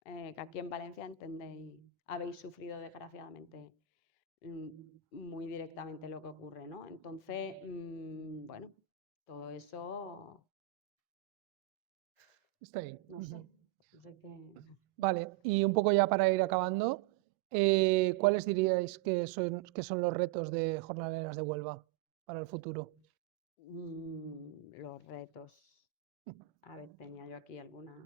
que aquí en Valencia entendéis, habéis sufrido desgraciadamente muy directamente lo que ocurre, ¿no? Entonces, bueno, todo eso, Está ahí. no sé, no sé qué. Vale, y un poco ya para ir acabando, ¿cuáles diríais que son los retos de Jornaleras de Huelva para el futuro? Los retos. A ver, tenía yo aquí alguna.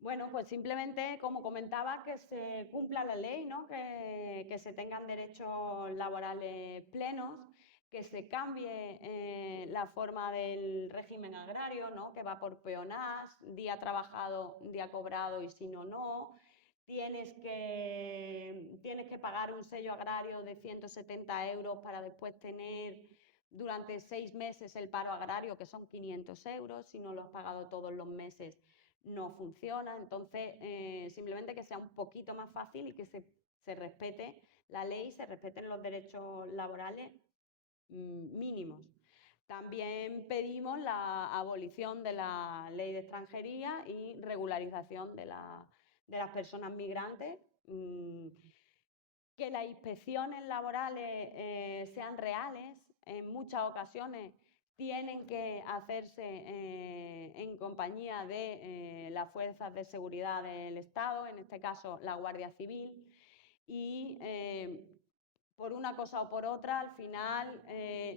Bueno, pues simplemente, como comentaba, que se cumpla la ley, ¿no? Que se tengan derechos laborales plenos, que se cambie la forma del régimen agrario, ¿no? Que va por peonás, día trabajado, día cobrado y si no, no. Tienes que pagar un sello agrario de 170 euros para después tener durante 6 meses el paro agrario, que son 500 euros, si no lo has pagado todos los meses no funciona. Entonces, simplemente que sea un poquito más fácil y que se respete la ley, se respeten los derechos laborales mínimos. También pedimos la abolición de la ley de extranjería y regularización de las personas migrantes, que las inspecciones laborales sean reales. En muchas ocasiones tienen que hacerse en compañía de las fuerzas de seguridad del Estado, en este caso la Guardia Civil, y por una cosa o por otra, al final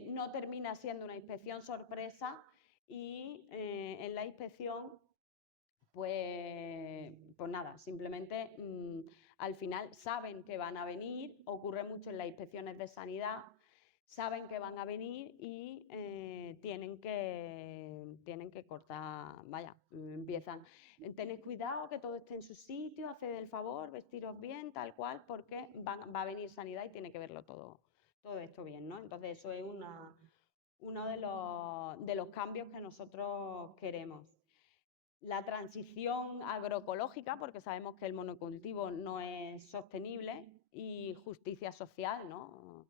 no termina siendo una inspección sorpresa y en la inspección pues nada, simplemente al final saben que van a venir, ocurre mucho en las inspecciones de sanidad, saben que van a venir y tienen que cortar, vaya, empiezan, tened cuidado que todo esté en su sitio, haced el favor, vestiros bien, tal cual, porque va a venir sanidad y tiene que verlo todo esto bien, ¿no? Entonces eso es uno de los cambios que nosotros queremos. La transición agroecológica, porque sabemos que el monocultivo no es sostenible, y justicia social, ¿no?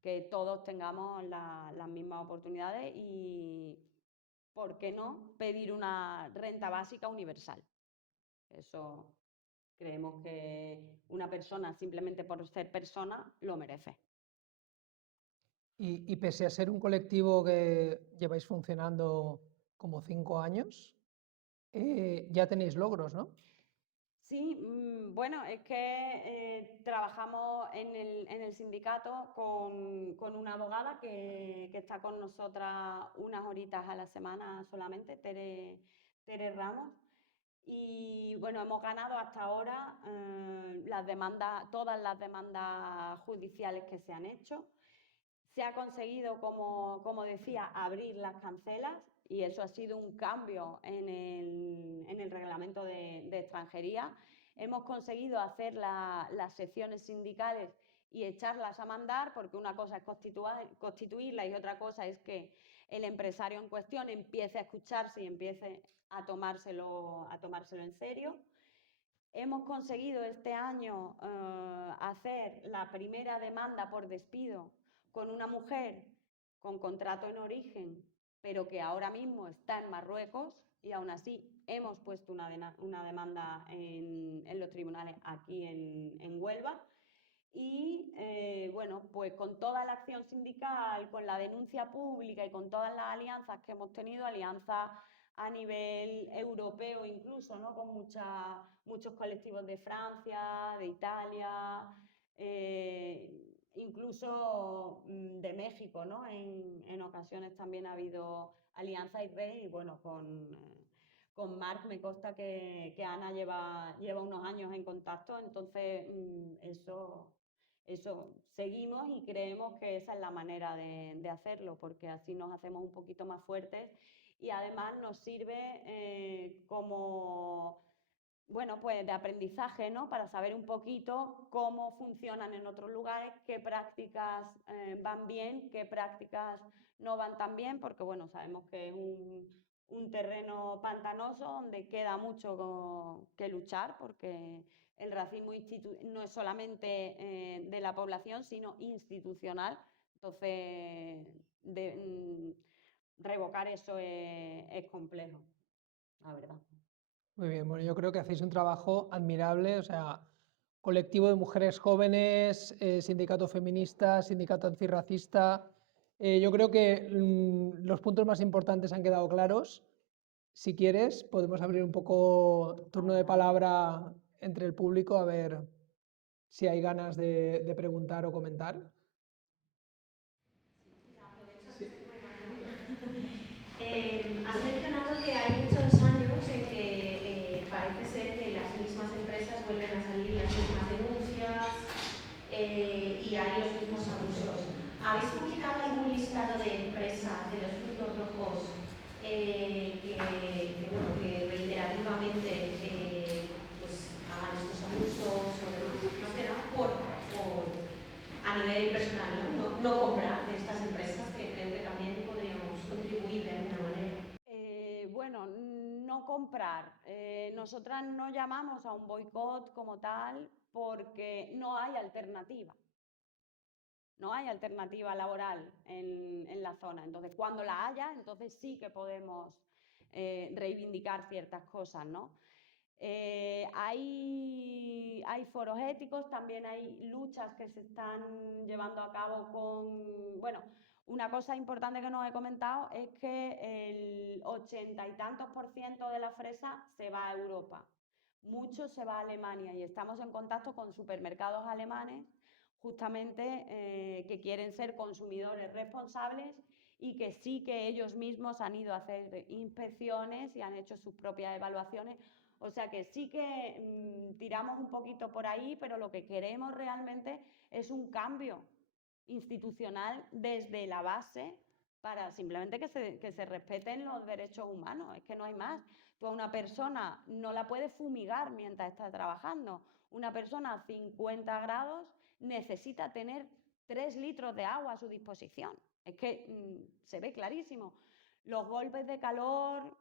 Que todos tengamos las mismas oportunidades y, ¿por qué no?, pedir una renta básica universal. Eso creemos que una persona, simplemente por ser persona, lo merece. Y pese a ser un colectivo que lleváis funcionando como 5 años, ya tenéis logros, ¿no? Sí, bueno, es que trabajamos en el sindicato con una abogada que está con nosotras unas horitas a la semana solamente, Tere Ramos. Y bueno, hemos ganado hasta ahora las demandas, todas las demandas judiciales que se han hecho. Se ha conseguido, como decía, abrir las cancelas y eso ha sido un cambio en el reglamento de extranjería. Hemos conseguido hacer las secciones sindicales y echarlas a mandar, porque una cosa es constituirlas y otra cosa es que el empresario en cuestión empiece a escucharse y empiece a tomárselo en serio. Hemos conseguido este año hacer la primera demanda por despido con una mujer con contrato en origen, pero que ahora mismo está en Marruecos y aún así hemos puesto una demanda en los tribunales aquí en Huelva. Y bueno, pues con toda la acción sindical, con la denuncia pública y con todas las alianzas que hemos tenido, alianzas a nivel europeo incluso, ¿no? Con muchos colectivos de Francia, de Italia, incluso de México, ¿no? En ocasiones también ha habido alianza y red, y bueno, con Marc me consta que Ana lleva unos años en contacto, entonces eso seguimos y creemos que esa es la manera de hacerlo, porque así nos hacemos un poquito más fuertes y además nos sirve como, bueno, pues de aprendizaje, ¿no? Para saber un poquito cómo funcionan en otros lugares, qué prácticas van bien, qué prácticas no van tan bien, porque bueno, sabemos que es un terreno pantanoso donde queda mucho que luchar, porque el racismo no es solamente de la población, sino institucional. Entonces, revocar eso es complejo, la verdad. Muy bien, bueno, yo creo que hacéis un trabajo admirable, o sea, colectivo de mujeres jóvenes, sindicato feminista, sindicato antirracista. Yo creo que los puntos más importantes han quedado claros. Si quieres, podemos abrir un poco turno de palabra entre el público a ver si hay ganas de preguntar o comentar. Has mencionado que hay muchos años en que parece ser que las mismas empresas vuelven a salir las mismas denuncias y hay los mismos abusos. ¿Habéis publicado algún listado de empresas de los frutos rojos bueno, que reiterativamente pues, hagan estos abusos o demás? Más que nada a nivel personal, no comprar de estas empresas, que creo que también podríamos contribuir de alguna manera. Bueno, no comprar. Nosotras no llamamos a un boicot como tal porque no hay alternativa. No hay alternativa laboral en la zona. Entonces, cuando la haya, entonces sí que podemos reivindicar ciertas cosas, ¿no? Hay foros éticos, también hay luchas que se están llevando a cabo con, bueno, una cosa importante que no he comentado es que el 80 y tantos % de la fresa se va a Europa, mucho se va a Alemania y estamos en contacto con supermercados alemanes justamente que quieren ser consumidores responsables y que sí que ellos mismos han ido a hacer inspecciones y han hecho sus propias evaluaciones. O sea que sí que tiramos un poquito por ahí, pero lo que queremos realmente es un cambio institucional desde la base para simplemente que se respeten los derechos humanos. Es que no hay más. Tú a una persona no la puedes fumigar mientras está trabajando. Una persona a 50 grados necesita tener 3 litros de agua a su disposición. Es que se ve clarísimo. Los golpes de calor,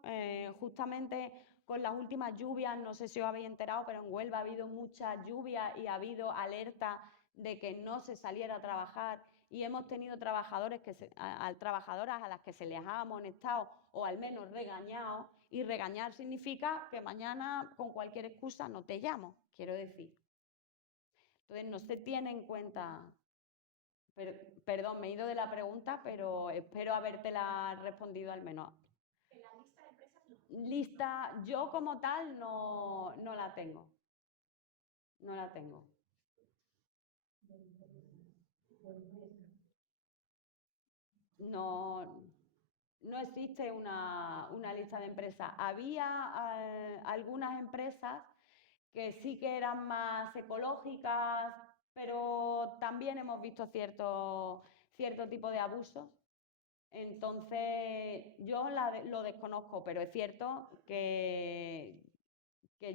justamente con las últimas lluvias, no sé si os habéis enterado, pero en Huelva ha habido mucha lluvia y ha habido alerta de que no se saliera a trabajar y hemos tenido trabajadoras a las que se les ha amonestado o al menos regañado, y regañar significa que mañana con cualquier excusa no te llamo, quiero decir. Entonces no se tiene en cuenta Perdón, me he ido de la pregunta, pero espero habértela respondido al menos. En la lista de empresas no. Lista, yo como tal no la tengo. No la tengo. No existe una lista de empresas. Había algunas empresas que sí que eran más ecológicas, pero también hemos visto cierto tipo de abusos. Entonces, yo lo desconozco, pero es cierto que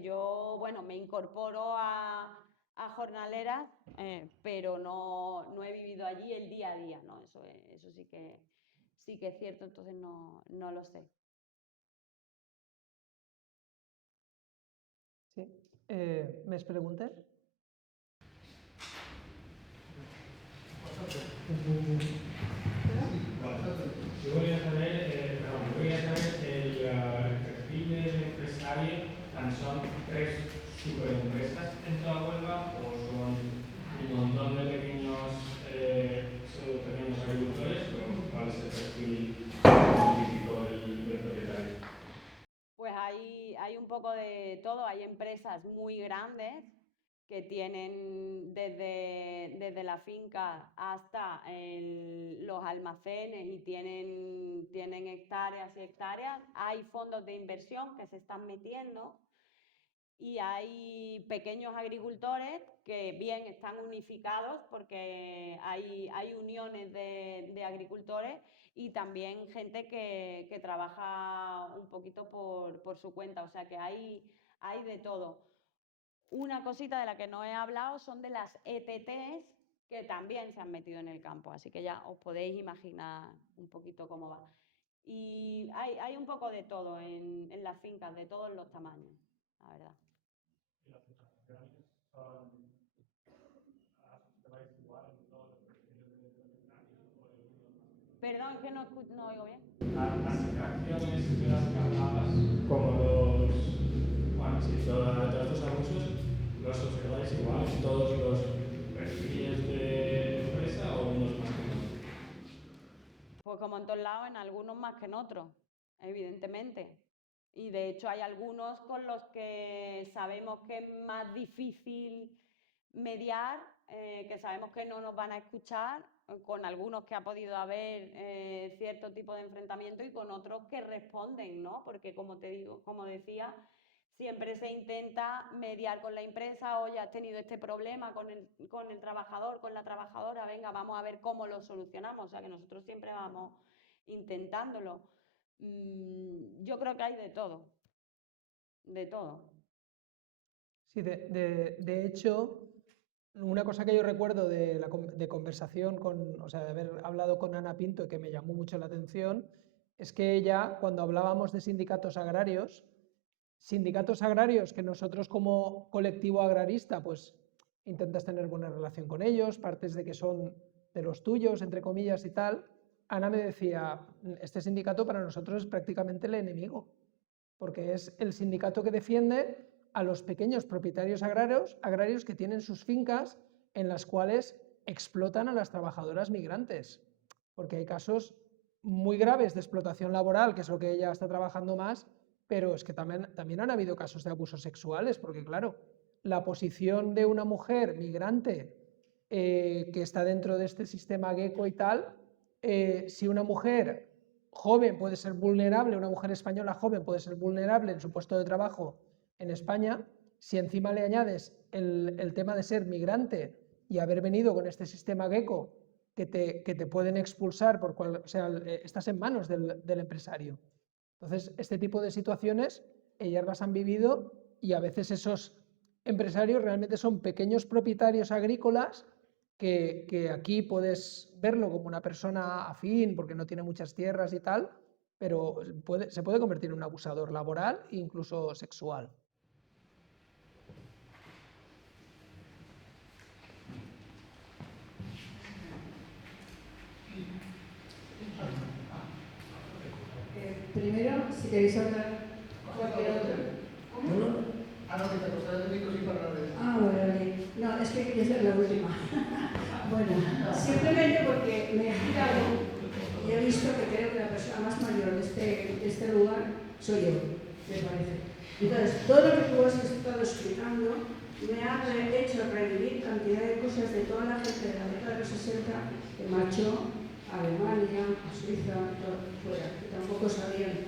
yo, bueno, me incorporo a jornaleras, pero no he vivido allí el día a día, ¿no? Eso sí que es cierto, entonces no lo sé. Sí. ¿Més preguntes? Yo voy a saber el perfil del empresario, ¿son 3 superempresas en toda Huelva o son un montón de pequeños agricultores? ¿Cuál es el perfil típico del propietario? Pues hay un poco de todo. Hay empresas muy grandes que tienen desde la finca hasta los almacenes y tienen hectáreas y hectáreas. Hay fondos de inversión que se están metiendo y hay pequeños agricultores que bien están unificados porque hay uniones de agricultores y también gente que trabaja un poquito por su cuenta, o sea que hay de todo. Una cosita de la que no he hablado son de las ETTs que también se han metido en el campo, así que ya os podéis imaginar un poquito cómo va. Y hay un poco de todo en las fincas, de todos los tamaños, la verdad. ¿Y las prestaciones son igual en todos los perfiles de propietarios o algunos más? Perdón, que no oigo bien. Las infracciones de las cargadas, como todos estos abusos, ¿los observáis igual en todos los perfiles de empresa o unos más que otros? Pues como en todos lados, en algunos más que en otros, evidentemente. Y de hecho hay algunos con los que sabemos que es más difícil mediar, que sabemos que no nos van a escuchar, con algunos que ha podido haber cierto tipo de enfrentamiento y con otros que responden, ¿no? Porque como decía, siempre se intenta mediar con la empresa. Oye, has tenido este problema con el trabajador, con la trabajadora, venga, vamos a ver cómo lo solucionamos. O sea que nosotros siempre vamos intentándolo. Yo creo que hay de todo, de todo. Sí, de hecho, una cosa que yo recuerdo de conversación o sea, de haber hablado con Ana Pinto y que me llamó mucho la atención, es que ella, cuando hablábamos de sindicatos agrarios que nosotros como colectivo agrarista, pues intentas tener buena relación con ellos, partes de que son de los tuyos, entre comillas y tal, Ana me decía, este sindicato para nosotros es prácticamente el enemigo, porque es el sindicato que defiende a los pequeños propietarios agrarios que tienen sus fincas en las cuales explotan a las trabajadoras migrantes, porque hay casos muy graves de explotación laboral, que es lo que ella está trabajando más, pero es que también han habido casos de abusos sexuales, porque claro, la posición de una mujer migrante que está dentro de este sistema Gecko y tal, si una mujer joven puede ser vulnerable, una mujer española joven puede ser vulnerable en su puesto de trabajo en España, si encima le añades el tema de ser migrante y haber venido con este sistema Gecko que te pueden expulsar, o sea, estás en manos del empresario. Entonces, este tipo de situaciones ellas las han vivido y a veces esos empresarios realmente son pequeños propietarios agrícolas que aquí puedes verlo como una persona afín porque no tiene muchas tierras y tal, pero se puede convertir en un abusador laboral e incluso sexual. Primero, si queréis hablar cualquier otro. ¿Cómo? No. Ah, no, que te acostarás el micro sin parar de... Ah, vale. No, es que quería ser la última. Bueno, simplemente porque me he girado y he visto que creo que la persona más mayor de este lugar soy yo, me parece. Entonces, todo lo que tú has estado explicando me ha hecho revivir cantidad de cosas de toda la gente de la década de los 60 que marchó a Alemania, a Suiza, todo fuera, que tampoco sabían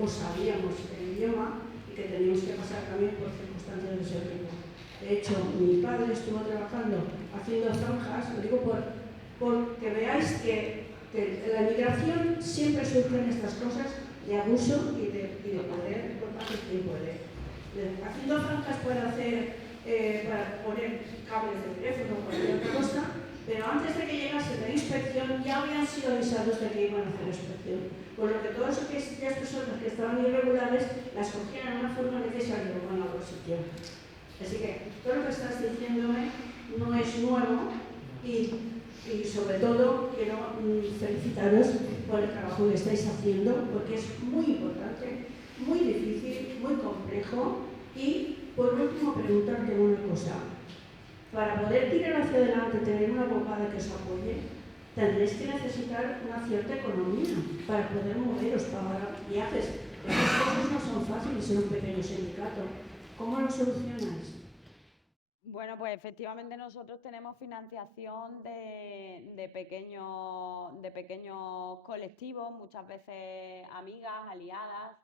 o sabíamos el idioma y que teníamos que pasar también por circunstancias de ese tipo. De hecho, mi padre estuvo trabajando haciendo zanjas, lo digo porque veáis que la migración siempre surgen estas cosas de abuso y de poder por parte de quien puede. Haciendo zanjas puede hacer para poner cables de teléfono o cualquier otra cosa, pero antes de que llegase la inspección ya habían sido avisados de que iban a hacer inspección. Por lo que todas aquellas personas que estaban irregulares las cogían en una forma necesaria y van a otro sitio. Así que todo lo que estás diciéndome no es nuevo y sobre todo quiero felicitaros por el trabajo que estáis haciendo porque es muy importante, muy difícil, muy complejo y por último preguntarte una cosa. Para poder tirar hacia adelante, tener una abogada que os apoye, tendréis que necesitar una cierta economía para poder moveros, pagar viajes. Esas cosas no son fáciles en un pequeño sindicato. ¿Cómo lo solucionáis? Bueno, pues efectivamente nosotros tenemos financiación de pequeños colectivos, muchas veces amigas, aliadas,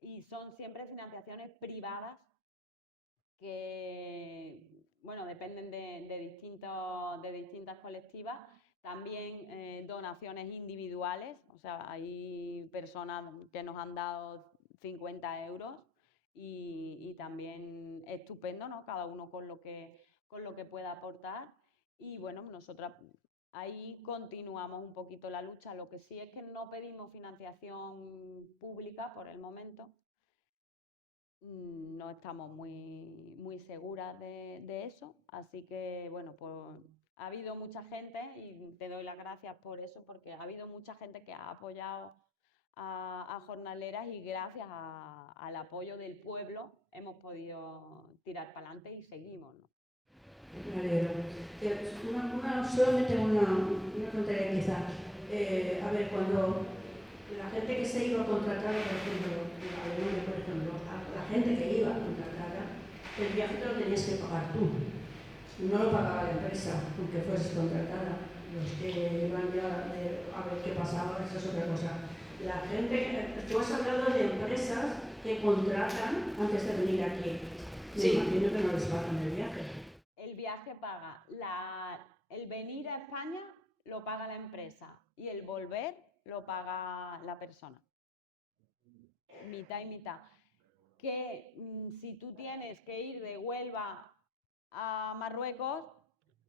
y son siempre financiaciones privadas que, bueno, dependen de distintas colectivas. También donaciones individuales, o sea, hay personas que nos han dado 50 euros y también estupendo, ¿no? Cada uno con lo que pueda aportar. Y bueno, nosotras ahí continuamos un poquito la lucha. Lo que sí es que no pedimos financiación pública por el momento. No estamos muy seguras de eso, así que bueno, pues ha habido mucha gente y te doy las gracias por eso, porque ha habido mucha gente que ha apoyado a jornaleras y gracias al apoyo del pueblo hemos podido tirar para adelante y seguimos, ¿no? Me alegro. Solamente una tontería quizá. A ver, cuando la gente que se iba contratada, por ejemplo, en Alemania, por ejemplo, la gente que iba contratada, el viaje te lo tenías que pagar tú. No lo pagaba la empresa, aunque fueses contratada. Los que iban ya a ver qué pasaba, eso es otra cosa. La gente, tú has hablado de empresas que contratan antes de venir aquí. Me imagino que no les pagan el viaje. El viaje paga, el venir a España lo paga la empresa y el volver lo paga la persona. Mitad y mitad. Que si tú tienes que ir de Huelva a Marruecos,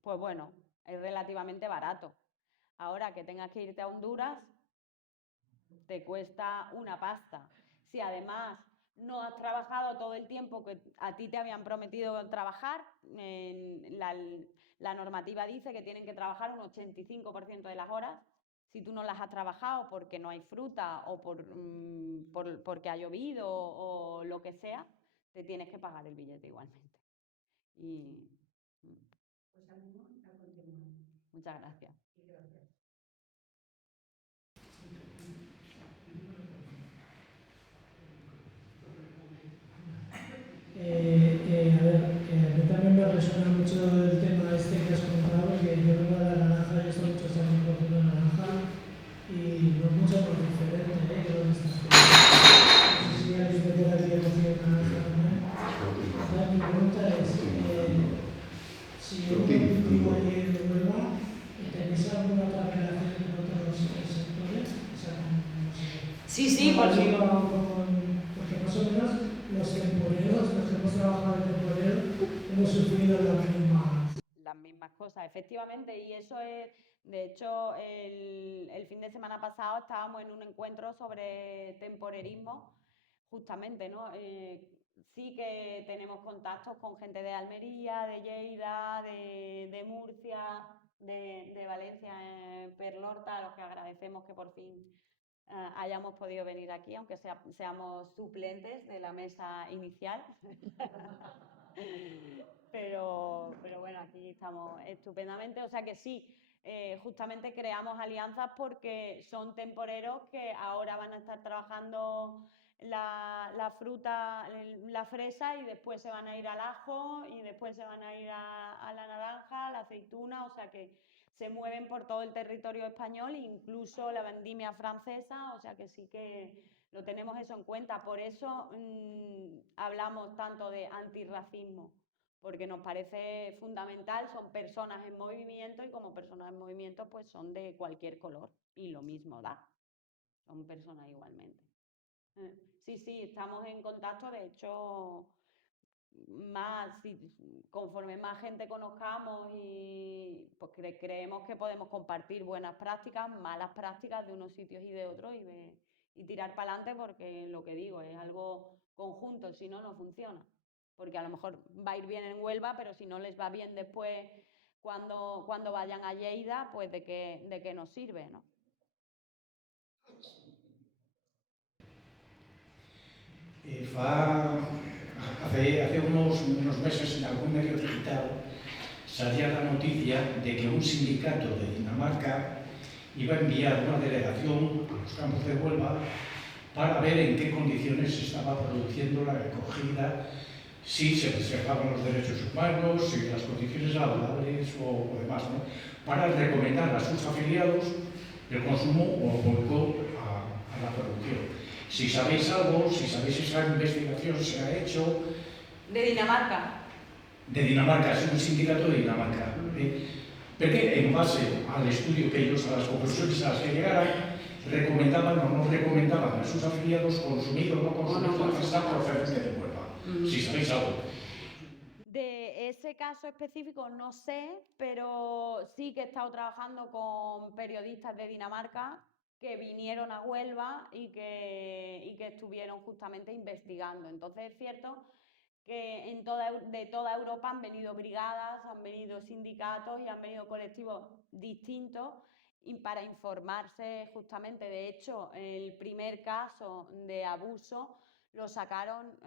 pues bueno, es relativamente barato. Ahora que tengas que irte a Honduras, te cuesta una pasta. Si además no has trabajado todo el tiempo que a ti te habían prometido trabajar, la normativa dice que tienen que trabajar un 85% de las horas. Si tú no las has trabajado porque no hay fruta o porque ha llovido o lo que sea, te tienes que pagar el billete igualmente. Y, Pues ánimo a continuar. muchas gracias. Gracias. A ver, a mí también me resuena mucho el tema este que has contado, que yo vengo de la naranja, yo estoy muchos años cogiendo naranja y no es mucho más diferente que lo que estás cogiendo. No sé si alguien de por aquí ha cogido naranja también. Entonces mi pregunta es, si yo vivo allí en Huelva, ¿tenéis alguna otra relación con otros sectores? O sea, no sé. Sí, porque Más o menos los temporeros, los que hemos trabajado en temporero, hemos sufrido las mismas cosas, efectivamente, y eso es, de hecho, el fin de semana pasado estábamos en un encuentro sobre temporerismo, justamente, ¿no? Sí que tenemos contactos con gente de Almería, de Lleida, de Murcia, de Valencia, Perlorta, a los que agradecemos que por fin hayamos podido venir aquí, aunque seamos suplentes de la mesa inicial. Pero bueno, aquí estamos estupendamente. O sea que sí, justamente creamos alianzas porque son temporeros que ahora van a estar trabajando la fruta, la fresa, y después se van a ir al ajo, y después se van a ir a la naranja, a la aceituna. O sea que se mueven por todo el territorio español, incluso la vendimia francesa. O sea que sí que lo tenemos eso en cuenta. Por eso hablamos tanto de antirracismo, porque nos parece fundamental. Son personas en movimiento, y como personas en movimiento pues son de cualquier color y lo mismo da, son personas igualmente. Sí, sí, estamos en contacto. De hecho, conforme más gente conozcamos, y pues creemos que podemos compartir buenas prácticas, malas prácticas de unos sitios y de otros, y tirar para adelante, porque lo que digo es algo conjunto, si no, no funciona. Porque a lo mejor va a ir bien en Huelva, pero si no les va bien después cuando vayan a Lleida, pues de qué nos sirve, ¿no? Hace unos meses en algún medio digital salía la noticia de que un sindicato de Dinamarca iba a enviar una delegación a los campos de Huelva para ver en qué condiciones se estaba produciendo la recogida, si se preservaban los derechos humanos, si las condiciones laborales o demás, ¿no? Para recomendar a sus afiliados el consumo o boicot a la producción. Si sabéis algo, si sabéis esa investigación se ha hecho... ¿De Dinamarca? De Dinamarca, es un sindicato de Dinamarca. Porque en base al estudio que ellos, a las conclusiones a las que llegaran, recomendaban o no recomendaban a sus afiliados consumir o no consumir la fresa procedente de Huelva. Si sabéis algo. De ese caso específico no sé, pero sí que he estado trabajando con periodistas de Dinamarca que vinieron a Huelva y que estuvieron justamente investigando. Entonces es cierto que de toda Europa han venido brigadas, han venido sindicatos y han venido colectivos distintos, y para informarse justamente. De hecho, el primer caso de abuso lo sacaron,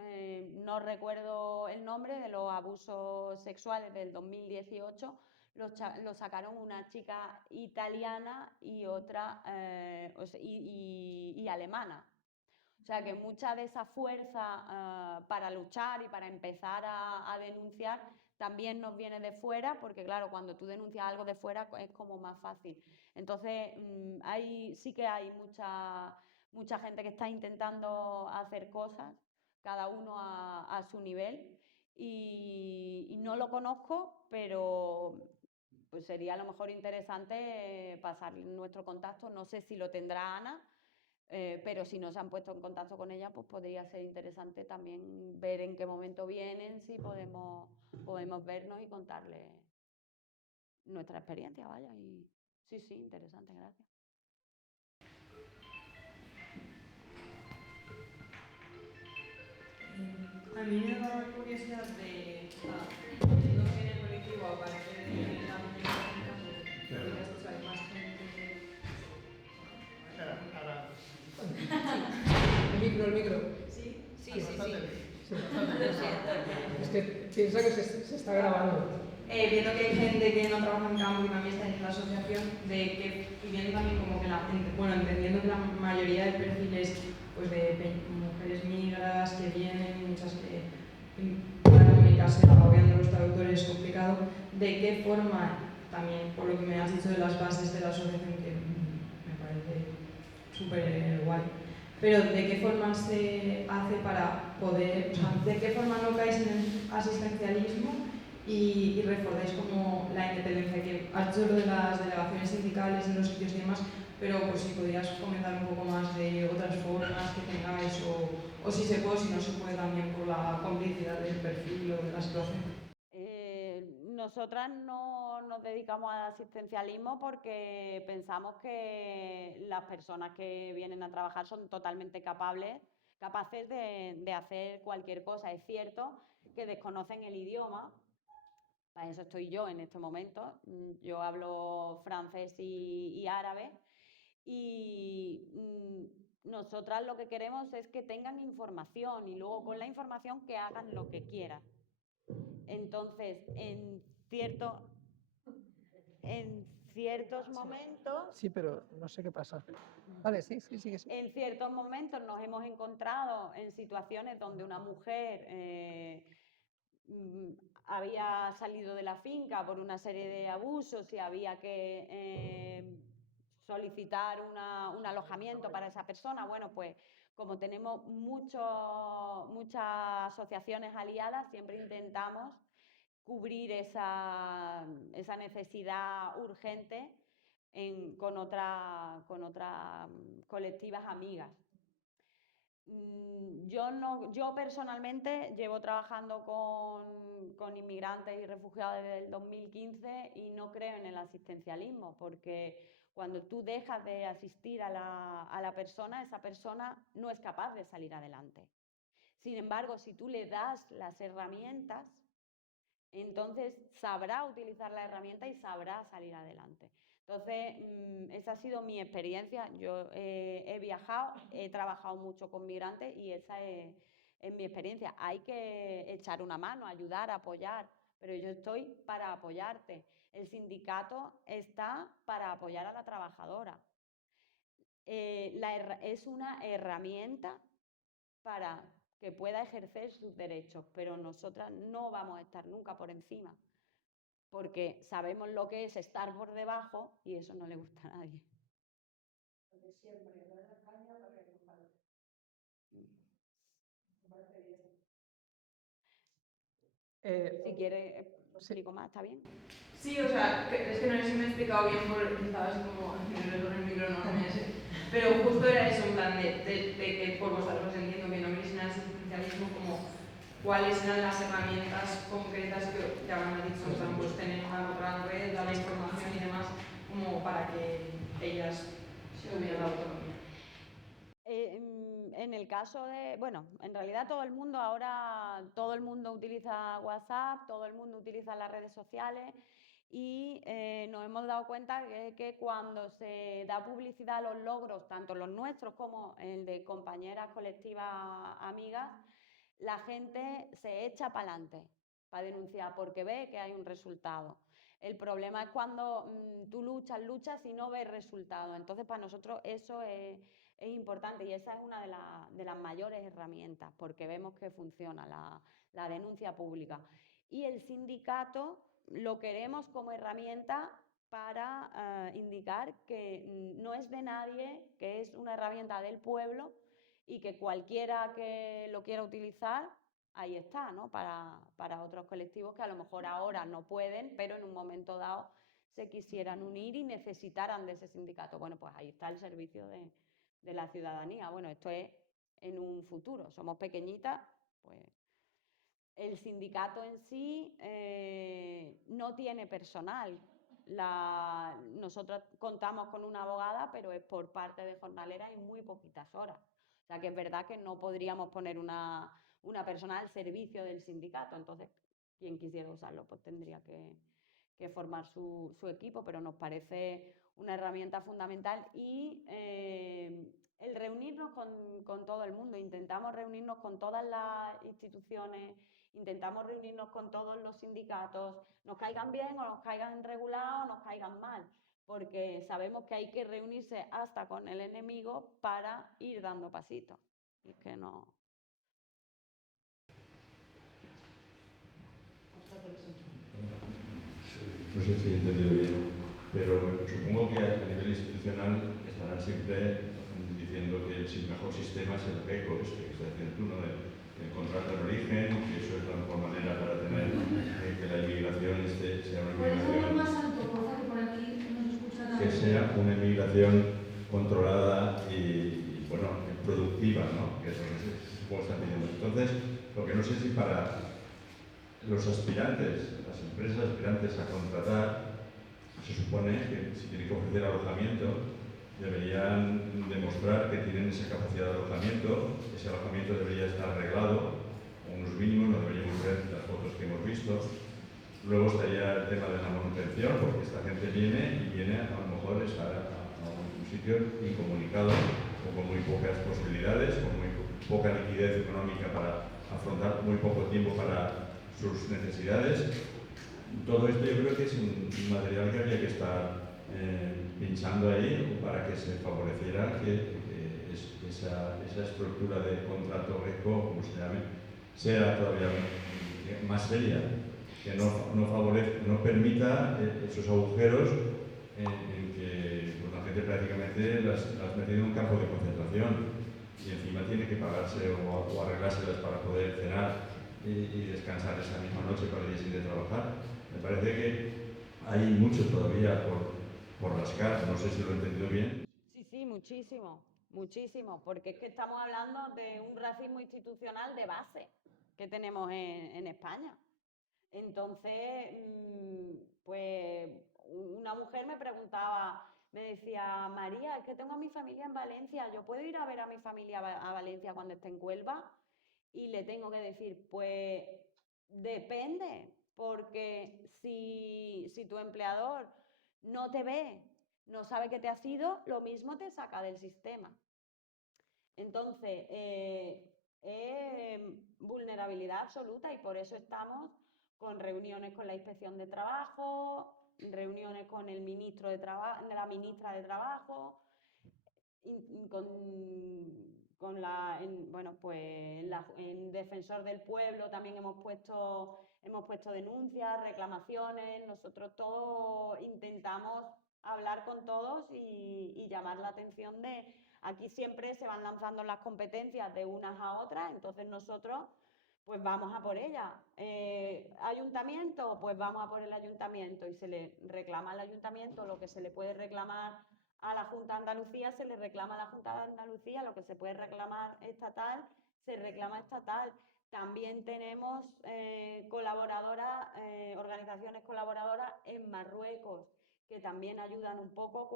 no recuerdo el nombre, de los abusos sexuales del 2018, lo sacaron una chica italiana y otra y alemana. O sea que mucha de esa fuerza para luchar y para empezar a denunciar también nos viene de fuera, porque claro, cuando tú denuncias algo de fuera es como más fácil. Entonces sí que hay mucha gente que está intentando hacer cosas, cada uno a su nivel, y no lo conozco, pero pues sería a lo mejor interesante pasar nuestro contacto. No sé si lo tendrá Ana, pero si no se han puesto en contacto con ella, pues podría ser interesante también ver en qué momento vienen, si podemos vernos y contarles nuestra experiencia, vaya. Y sí, interesante, gracias. A mí me da curiosidad entiendo que en el colectivo, aparte de la muñeca, pues hay más gente. El micro. Sí. Es que piensa que se está grabando. Viendo que hay gente que no trabaja en campo y también está en la asociación, y viendo también como que entendiendo que la mayoría de perfiles pues de mujeres migras que vienen, muchas que para comunicarse, agobiando a los traductores es complicado, ¿de qué forma, también por lo que me has dicho de las bases de la asociación, que me parece súper guay, pero de qué forma se hace para poder, de qué forma no caes en el asistencialismo y reforzáis como la independencia, que has dicho lo de las delegaciones sindicales en los sitios y demás, pero pues si podrías comentar un poco más de otras formas que tengáis, o si se puede, si no se puede, también por la complicidad del perfil o de la situación. Nosotras no nos dedicamos al asistencialismo porque pensamos que las personas que vienen a trabajar son totalmente capaces de hacer cualquier cosa. Es cierto que desconocen el idioma. Para eso estoy yo en este momento. Yo hablo francés y árabe, y nosotras lo que queremos es que tengan información, y luego con la información que hagan lo que quieran. Entonces, en ciertos momentos... Sí, pero no sé qué pasa. Vale, sí. En ciertos momentos nos hemos encontrado en situaciones donde una mujer había salido de la finca por una serie de abusos y había que solicitar un alojamiento para esa persona. Bueno, pues como tenemos muchas asociaciones aliadas, siempre intentamos cubrir esa necesidad urgente con otras colectivas amigas. Yo personalmente llevo trabajando con inmigrantes y refugiados desde el 2015 y no creo en el asistencialismo, porque cuando tú dejas de asistir a la persona, esa persona no es capaz de salir adelante. Sin embargo, si tú le das las herramientas, entonces sabrá utilizar la herramienta y sabrá salir adelante. Entonces, esa ha sido mi experiencia. Yo he viajado, he trabajado mucho con migrantes y esa es mi experiencia. Hay que echar una mano, ayudar, apoyar, pero yo estoy para apoyarte. El sindicato está para apoyar a la trabajadora. Es una herramienta para que pueda ejercer sus derechos, pero nosotras no vamos a estar nunca por encima, porque sabemos lo que es estar por debajo y eso no le gusta a nadie. Porque siempre en España para que no pare. Me parece bien. Si quiere, explico más, ¿está bien? Sí, o sea, es que no sé si me he explicado bien porque estaba así como haciendo con el micro, no me sé. Pero justo era eso, en plan de que por vosotros entiendo que no queréis nada de asistencialismo, como cuáles eran las herramientas concretas que habrán dicho, o sea, pues tener una gran red, dar la información y demás, como para que ellas tuvieran la autonomía. En el caso de, bueno, en realidad todo el mundo utiliza WhatsApp, todo el mundo utiliza las redes sociales y nos hemos dado cuenta que cuando se da publicidad a los logros, tanto los nuestros como el de compañeras colectivas amigas, la gente se echa para adelante para denunciar porque ve que hay un resultado. El problema es cuando tú luchas y no ves resultados. Entonces, para nosotros eso es importante y esa es una de las mayores herramientas porque vemos que funciona la denuncia pública. Y el sindicato lo queremos como herramienta para indicar que no es de nadie, que es una herramienta del pueblo y que cualquiera que lo quiera utilizar, ahí está, ¿no? Para otros colectivos que a lo mejor ahora no pueden, pero en un momento dado se quisieran unir y necesitaran de ese sindicato. Bueno, pues ahí está el servicio de la ciudadanía. Bueno, esto es en un futuro. Somos pequeñitas, pues el sindicato en sí no tiene personal. Nosotros contamos con una abogada, pero es por parte de jornaleras y muy poquitas horas. O sea que es verdad que no podríamos poner una persona al servicio del sindicato. Entonces, quien quisiera usarlo, pues tendría que formar su equipo, pero nos parece una herramienta fundamental y el reunirnos con todo el mundo. Intentamos reunirnos con todas las instituciones, intentamos reunirnos con todos los sindicatos, nos caigan bien o nos caigan regular o nos caigan mal, porque sabemos que hay que reunirse hasta con el enemigo para ir dando pasitos. Y es que no... No sé si he entendido bien, pero supongo que a nivel institucional estarán siempre diciendo que el mejor sistema es el PECO, este que estás diciendo tú, ¿no? El contrato de origen, que eso es la mejor manera para tener que la inmigración sea una inmigración más alto, por favor, por aquí no se escucha nada. Que sea una inmigración controlada y bueno, productiva, ¿no? Que eso es como están pidiendo. Entonces, lo que no sé si para los aspirantes, las empresas aspirantes a contratar, se supone que si tienen que ofrecer alojamiento, deberían demostrar que tienen esa capacidad de alojamiento. Ese alojamiento debería estar arreglado, con unos mínimos, no deberíamos ver las fotos que hemos visto. Luego estaría el tema de la manutención, porque esta gente viene a lo mejor estar a un sitio incomunicado o con muy pocas posibilidades, con muy poca liquidez económica para afrontar muy poco tiempo para sus necesidades. Todo esto yo creo que es un material que habría que estar pinchando ahí para que se favoreciera que esa estructura de contrato ECO, como se llame, sea todavía más seria, que no permita esos agujeros en que pues, la gente prácticamente las mete en un campo de concentración y encima tiene que pagarse o arreglárselas para poder cenar y descansar esa misma noche para el día siguiente trabajar. Me parece que hay mucho todavía por rascar, no sé si lo he entendido bien. Sí, muchísimo, muchísimo, porque es que estamos hablando de un racismo institucional de base que tenemos en España. Entonces, pues una mujer me preguntaba, me decía, María, es que tengo a mi familia en Valencia, ¿yo puedo ir a ver a mi familia a Valencia cuando esté en Huelva? Y le tengo que decir, pues depende, porque si tu empleador no te ve, no sabe que te has ido, lo mismo te saca del sistema. Entonces, es vulnerabilidad absoluta y por eso estamos con reuniones con la Inspección de Trabajo, reuniones con el ministro de Trabajo, la ministra de Trabajo, con bueno, pues en Defensor del Pueblo también hemos puesto denuncias, reclamaciones. Nosotros todos intentamos hablar con todos y llamar la atención de aquí siempre se van lanzando las competencias de unas a otras, entonces nosotros pues vamos a por ellas. Ayuntamiento, pues vamos a por el ayuntamiento y se le reclama al ayuntamiento lo que se le puede reclamar a la Junta de Andalucía, se le reclama a la Junta de Andalucía, lo que se puede reclamar estatal, se reclama estatal. También tenemos colaboradoras, organizaciones colaboradoras en Marruecos, que también ayudan un poco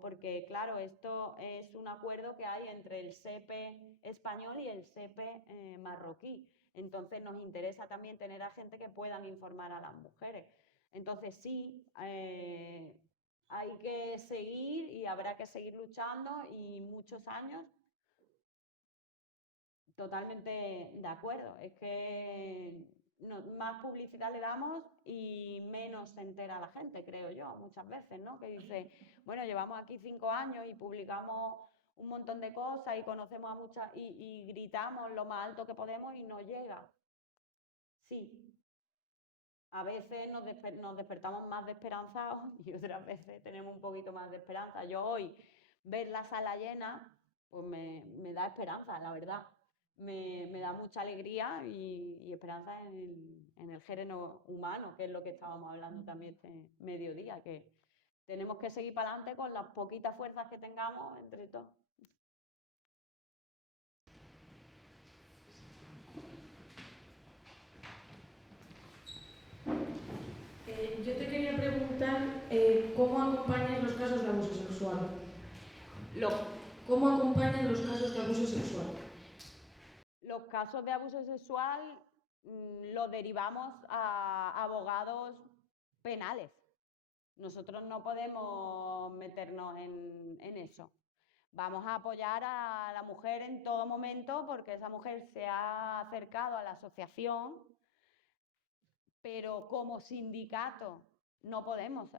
porque claro, esto es un acuerdo que hay entre el SEPE español y el SEPE marroquí. Entonces nos interesa también tener a gente que puedan informar a las mujeres. Entonces sí, hay que seguir y habrá que seguir luchando y muchos años. Totalmente de acuerdo. Es que más publicidad le damos y menos se entera la gente, creo yo, muchas veces, ¿no? Que dice, bueno, llevamos aquí 5 años y publicamos un montón de cosas y conocemos a muchas y gritamos lo más alto que podemos y no llega. Sí. A veces nos despertamos más desesperanzados y otras veces tenemos un poquito más de esperanza. Yo hoy, ver la sala llena, pues me da esperanza, la verdad. Me da mucha alegría y esperanza en el género humano, que es lo que estábamos hablando también este mediodía, que tenemos que seguir para adelante con las poquitas fuerzas que tengamos entre todos. Yo te quería preguntar cómo acompañan los casos de abuso sexual. ¿Cómo acompañan los casos de abuso sexual? Los casos de abuso sexual los derivamos a abogados penales. Nosotros no podemos meternos en eso. Vamos a apoyar a la mujer en todo momento porque esa mujer se ha acercado a la asociación, pero como sindicato no podemos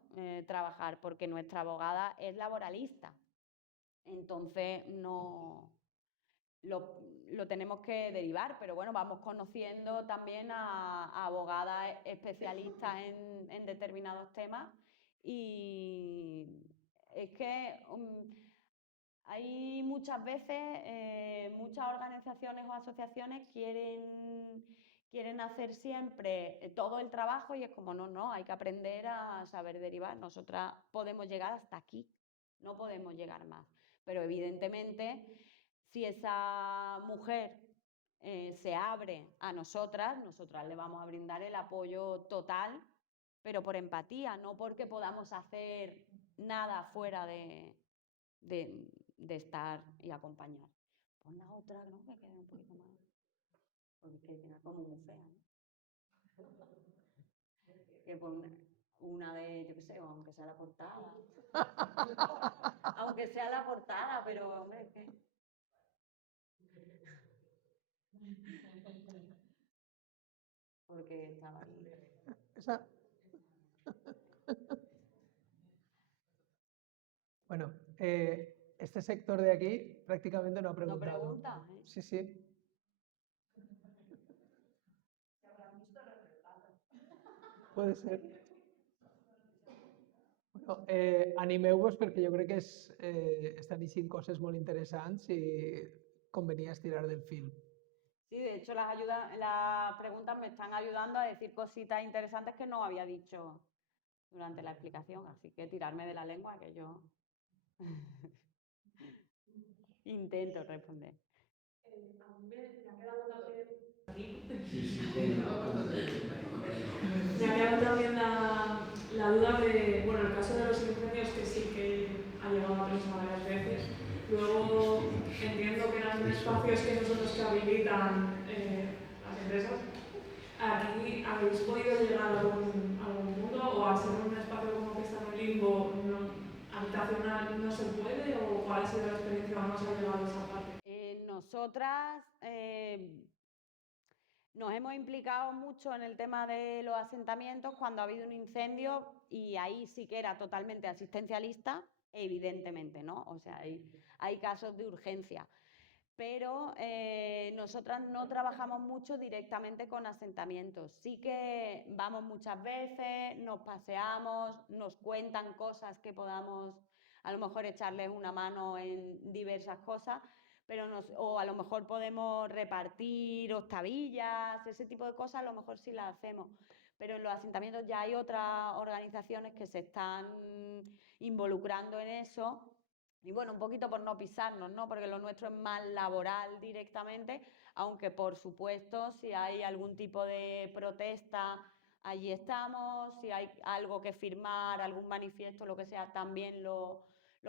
trabajar porque nuestra abogada es laboralista. Entonces no lo tenemos que derivar, pero bueno, vamos conociendo también a abogadas especialistas en determinados temas y es que hay muchas veces, muchas organizaciones o asociaciones quieren hacer siempre todo el trabajo y es como, no, hay que aprender a saber derivar. Nosotras podemos llegar hasta aquí, no podemos llegar más. Pero evidentemente, si esa mujer se abre a nosotras le vamos a brindar el apoyo total, pero por empatía, no porque podamos hacer nada fuera de estar y acompañar. Pon la otra, ¿no? Que quede un poquito más. Porque queda como muy fea, ¿no? Que pon una de, yo qué sé, aunque sea la portada. Aunque sea la portada, pero hombre, es que. porque estaba ahí. Esa. Bueno, este sector de aquí prácticamente no ha No preguntado. pregunta, ¿eh? Sí, sí. Puede ser. Bueno, animeu-vos perquè jo crec que estan dient coses molt interessants i convenia estirar del fil. Sí, de hecho las preguntas me están ayudando a decir cositas interesantes que no había dicho durante la explicación, así que tirarme de la lengua que yo intento responder. Me ha quedado también la duda de, bueno, el caso de los incendios, que sí que ha llegado a prensa varias veces. Luego entiendo que eran espacios que no son los que habilitan las empresas. ¿Aquí habéis podido llegar a algún punto o al ser un espacio como que está en un limbo habitacional no se puede o cuál ha sido la experiencia o no se ha llegado a esa parte? Nosotras nos hemos implicado mucho en el tema de los asentamientos cuando ha habido un incendio y ahí sí que era totalmente asistencialista, evidentemente, ¿no? O sea, hay casos de urgencia. Pero nosotras no trabajamos mucho directamente con asentamientos. Sí que vamos muchas veces, nos paseamos, nos cuentan cosas que podamos a lo mejor echarles una mano en diversas cosas, pero o a lo mejor podemos repartir octavillas, ese tipo de cosas a lo mejor sí las hacemos. Pero en los asentamientos ya hay otras organizaciones que se están involucrando en eso. Y bueno, un poquito por no pisarnos, ¿no? Porque lo nuestro es más laboral directamente, aunque por supuesto si hay algún tipo de protesta, allí estamos, si hay algo que firmar, algún manifiesto, lo que sea, también lo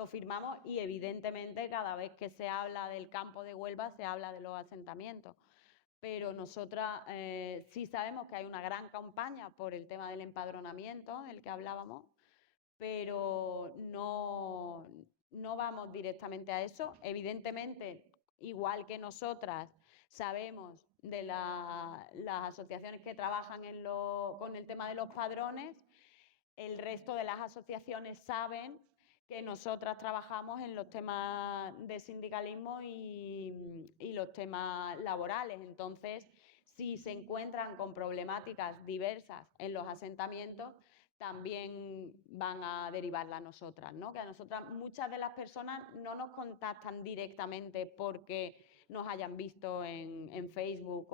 firmamos y evidentemente cada vez que se habla del campo de Huelva se habla de los asentamientos. Pero nosotras sí sabemos que hay una gran campaña por el tema del empadronamiento del que hablábamos, pero no vamos directamente a eso. Evidentemente, igual que nosotras sabemos de las asociaciones que trabajan con el tema de los padrones, el resto de las asociaciones saben que nosotras trabajamos en los temas de sindicalismo y los temas laborales. Entonces, si se encuentran con problemáticas diversas en los asentamientos, también van a derivarla a nosotras, ¿no? Que a nosotras muchas de las personas no nos contactan directamente porque nos hayan visto en Facebook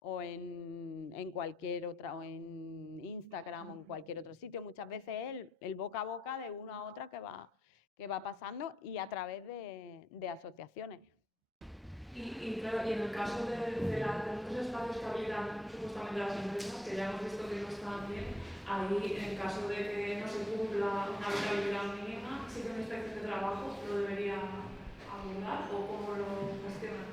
o en cualquier otra, o en Instagram o en cualquier otro sitio. Muchas veces es el boca a boca de una a otra que va pasando y a través de asociaciones. Y claro, y en el caso de los espacios que habilitan supuestamente las empresas, que ya hemos visto que no están bien, ahí en el caso de que no se cumpla una habitabilidad mínima, sí que una inspección de trabajo lo debería abordar o cómo lo gestiona.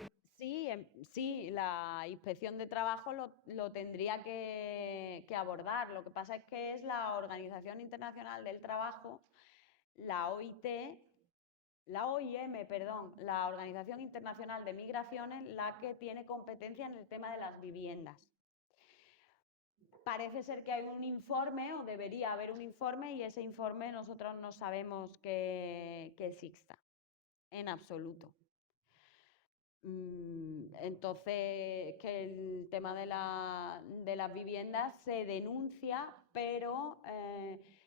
Sí, la inspección de trabajo lo tendría que abordar. Lo que pasa es que es la Organización Internacional del Trabajo, la OIT, la OIM, perdón, la Organización Internacional de Migraciones, la que tiene competencia en el tema de las viviendas. Parece ser que hay un informe, o debería haber un informe, y ese informe nosotros no sabemos que exista, en absoluto. Entonces, que el tema de las viviendas se denuncia, pero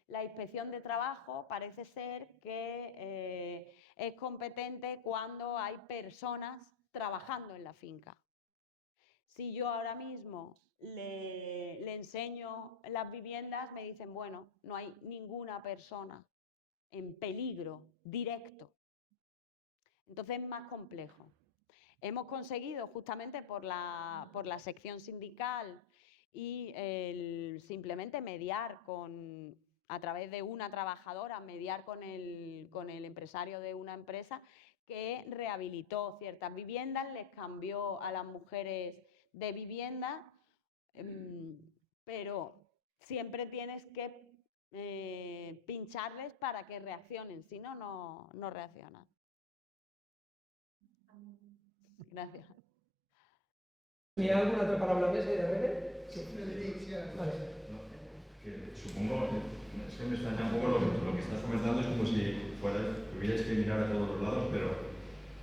la inspección de trabajo parece ser que es competente cuando hay personas trabajando en la finca. Si yo ahora mismo le enseño las viviendas, me dicen, bueno, no hay ninguna persona en peligro directo. Entonces es más complejo. Hemos conseguido, justamente por la sección sindical y simplemente mediar a través de una trabajadora, mediar con el empresario de una empresa que rehabilitó ciertas viviendas, les cambió a las mujeres de vivienda, pero siempre tienes que pincharles para que reaccionen, si no, no reaccionan. Gracias. Hi ha alguna altra paraula més darrere? Que supongo, es que me extraña un poco lo que estás comentando, es como si tuvierais que mirar a todos los lados, pero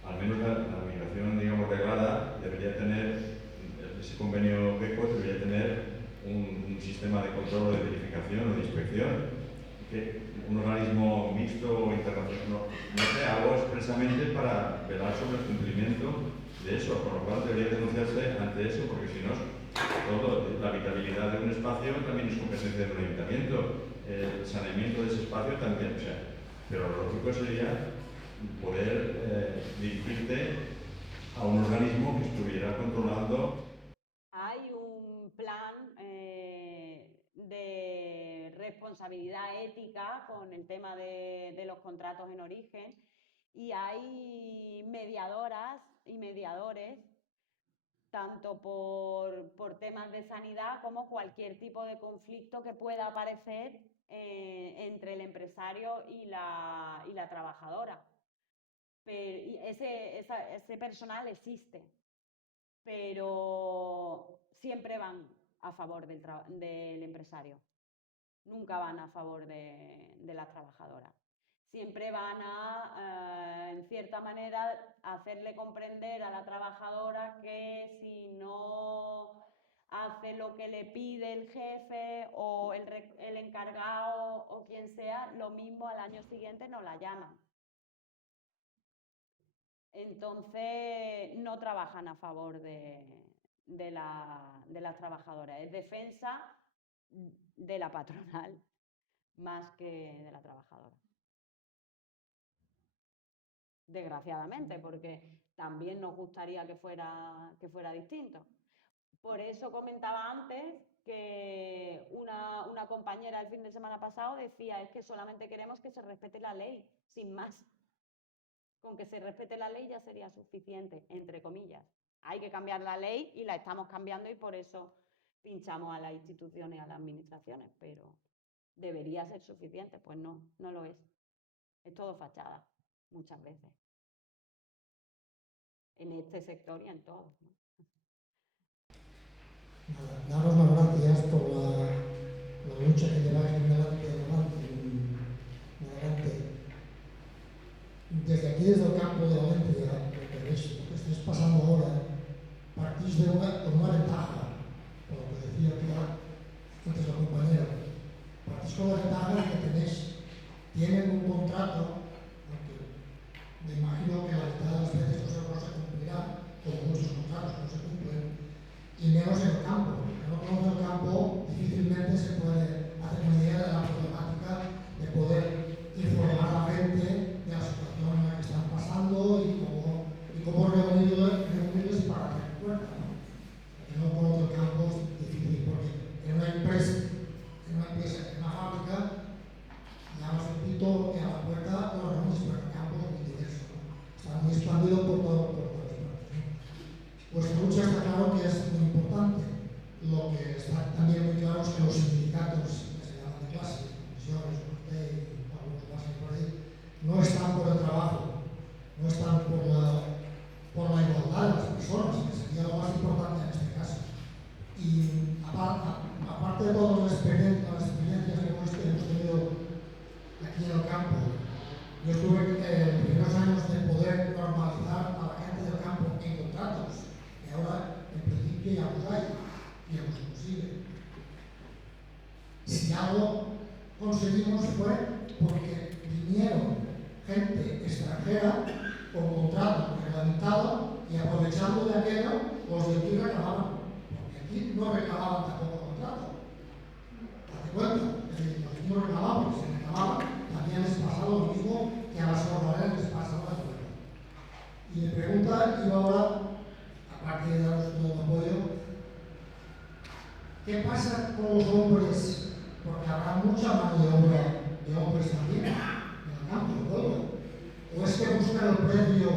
al menos la migración, digamos, reglada debería tener, ese convenio PECO debería tener un sistema de control, de verificación o de inspección, un organismo mixto o internacional, no sé, algo expresamente para velar sobre el cumplimiento de eso, con lo cual debería denunciarse ante eso, porque si no, la habitabilidad de un espacio también es competencia del ayuntamiento, el saneamiento de ese espacio también, o sea, pero lo lógico sería poder dirigirte a un organismo que estuviera controlando. Hay un plan de responsabilidad ética con el tema de los contratos en origen y hay mediadoras y mediadores tanto por temas de sanidad como cualquier tipo de conflicto que pueda aparecer entre el empresario y la trabajadora. Pero ese personal existe, pero siempre van a favor del empresario, nunca van a favor de la trabajadora. Siempre van a, en cierta manera, hacerle comprender a la trabajadora que si no hace lo que le pide el jefe o el encargado o quien sea, lo mismo al año siguiente no la llaman. Entonces, no trabajan a favor de las trabajadoras. Es defensa de la patronal más que de la trabajadora. Desgraciadamente, porque también nos gustaría que fuera distinto. Por eso comentaba antes que una compañera el fin de semana pasado decía, es que solamente queremos que se respete la ley, sin más. Con que se respete la ley ya sería suficiente, entre comillas. Hay que cambiar la ley y la estamos cambiando y por eso pinchamos a las instituciones, a las administraciones, pero debería ser suficiente. Pues no, no lo es. Es todo fachada, muchas veces. En este sector y en todos, ¿no? Daros las gracias por la lucha que lleváis adelante. Desde aquí, desde el campo de Valencia, lo que estáis pasando ahora, partís de una ventaja, por lo que decía antes la compañera. Partís con la ventaja de que tienen un contrato, aunque me imagino que la mitad de las veces no se cumplirá, como muchos contratos no se cumplen, y menos en el campo. El que no conoce el campo difícilmente se puede hacer una idea de la problemática de poder informar a la gente de la situación en la que están pasando y cómo reunirles para tener cuenta. El que no conoce el campo es difícil porque en una empresa, en una fábrica, llamas el pito y a la puerta los reúnes, pero el campo es muy diverso, ¿no? Está muy expandido por todas partes, ¿no? Vuestra lucha está claro que es muy importante. Lo que está también muy claro es que los sindicatos que se llaman de clase, comisiones, y algunos más por ahí, no están por el trabajo, no están por la igualdad de las personas, que sería lo más importante en este caso. Y aparte de todas las experiencias que hemos tenido aquí en el campo, yo estuve en los primeros años de poder normalizar a la gente del campo en contratos, que ahora en principio ya los hay, y los consigue. Si algo conseguimos fue porque vinieron gente extranjera con contrato reglamentado y aprovechando de aquello, los de aquí reclamaban, porque aquí no reclamaban tampoco contrato. ¿Te cuenta? Es decir, los de aquí no reclamaban, porque si reclamaban también les pasaba lo mismo que a las jornaleras les pasa ahora. Y mi pregunta iba ahora, aparte de daros todo el apoyo, ¿qué pasa con los hombres? Porque habrá mucha mano de obra de hombres también en el campo de juego. ¿O es que buscan el precio?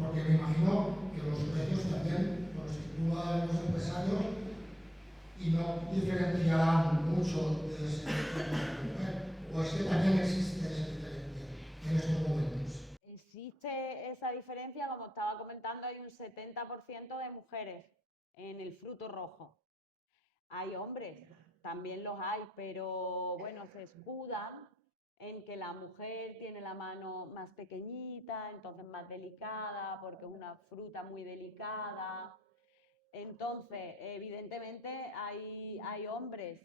Porque me imagino que los precios también los estipulan los empresarios y no diferenciarán mucho de ese mujer. ¿O es que también existe esa diferencia en estos momentos? Existe esa diferencia, como estaba comentando, hay un 70% de mujeres en el fruto rojo. Hay hombres, también los hay, pero bueno, se escudan en que la mujer tiene la mano más pequeñita, entonces más delicada, porque es una fruta muy delicada. Entonces, evidentemente hay hombres.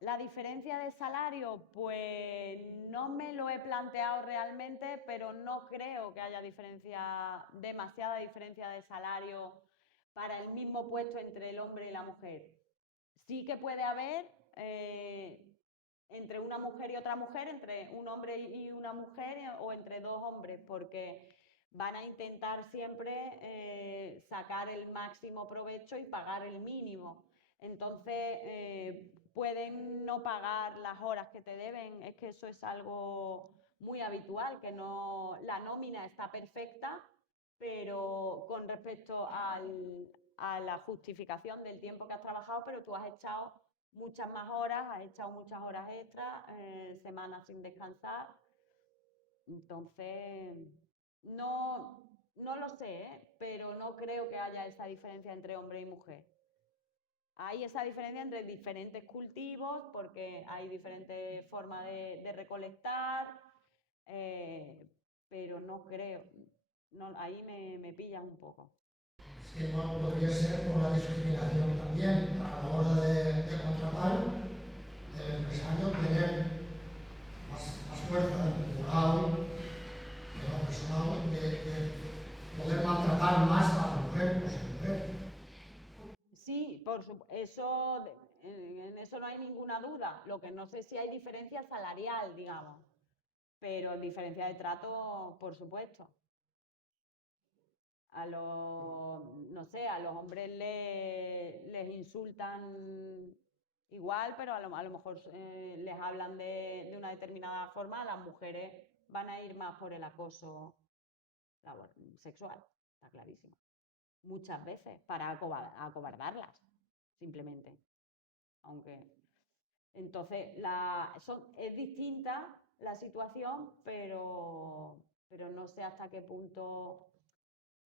La diferencia de salario, pues no me lo he planteado realmente, pero no creo que haya demasiada diferencia de salario para el mismo puesto entre el hombre y la mujer. Sí que puede haber entre una mujer y otra mujer, entre un hombre y una mujer o entre dos hombres, porque van a intentar siempre sacar el máximo provecho y pagar el mínimo. Entonces, pueden no pagar las horas que te deben, es que eso es algo muy habitual, que no, la nómina está perfecta, pero con respecto a la justificación del tiempo que has trabajado, pero tú has echado muchas más horas, has echado muchas horas extras, semanas sin descansar. Entonces, no lo sé, pero no creo que haya esa diferencia entre hombre y mujer. Hay esa diferencia entre diferentes cultivos, porque hay diferentes formas de recolectar, pero no creo. No, ahí me pillas un poco. Sí, bueno, podría ser por la discriminación también a la hora de contratar, el empresario tener más fuerza moral, personal, de poder maltratar más a la mujer, pues a la mujer. Sí, en eso no hay ninguna duda. Lo que no sé si hay diferencia salarial, digamos, pero diferencia de trato, por supuesto. No sé, a los hombres les insultan igual, pero a lo mejor les hablan de una determinada forma, a las mujeres van a ir más por el acoso sexual, está clarísimo. Muchas veces, para acobardarlas, simplemente. Aunque. Entonces, es distinta la situación, pero no sé hasta qué punto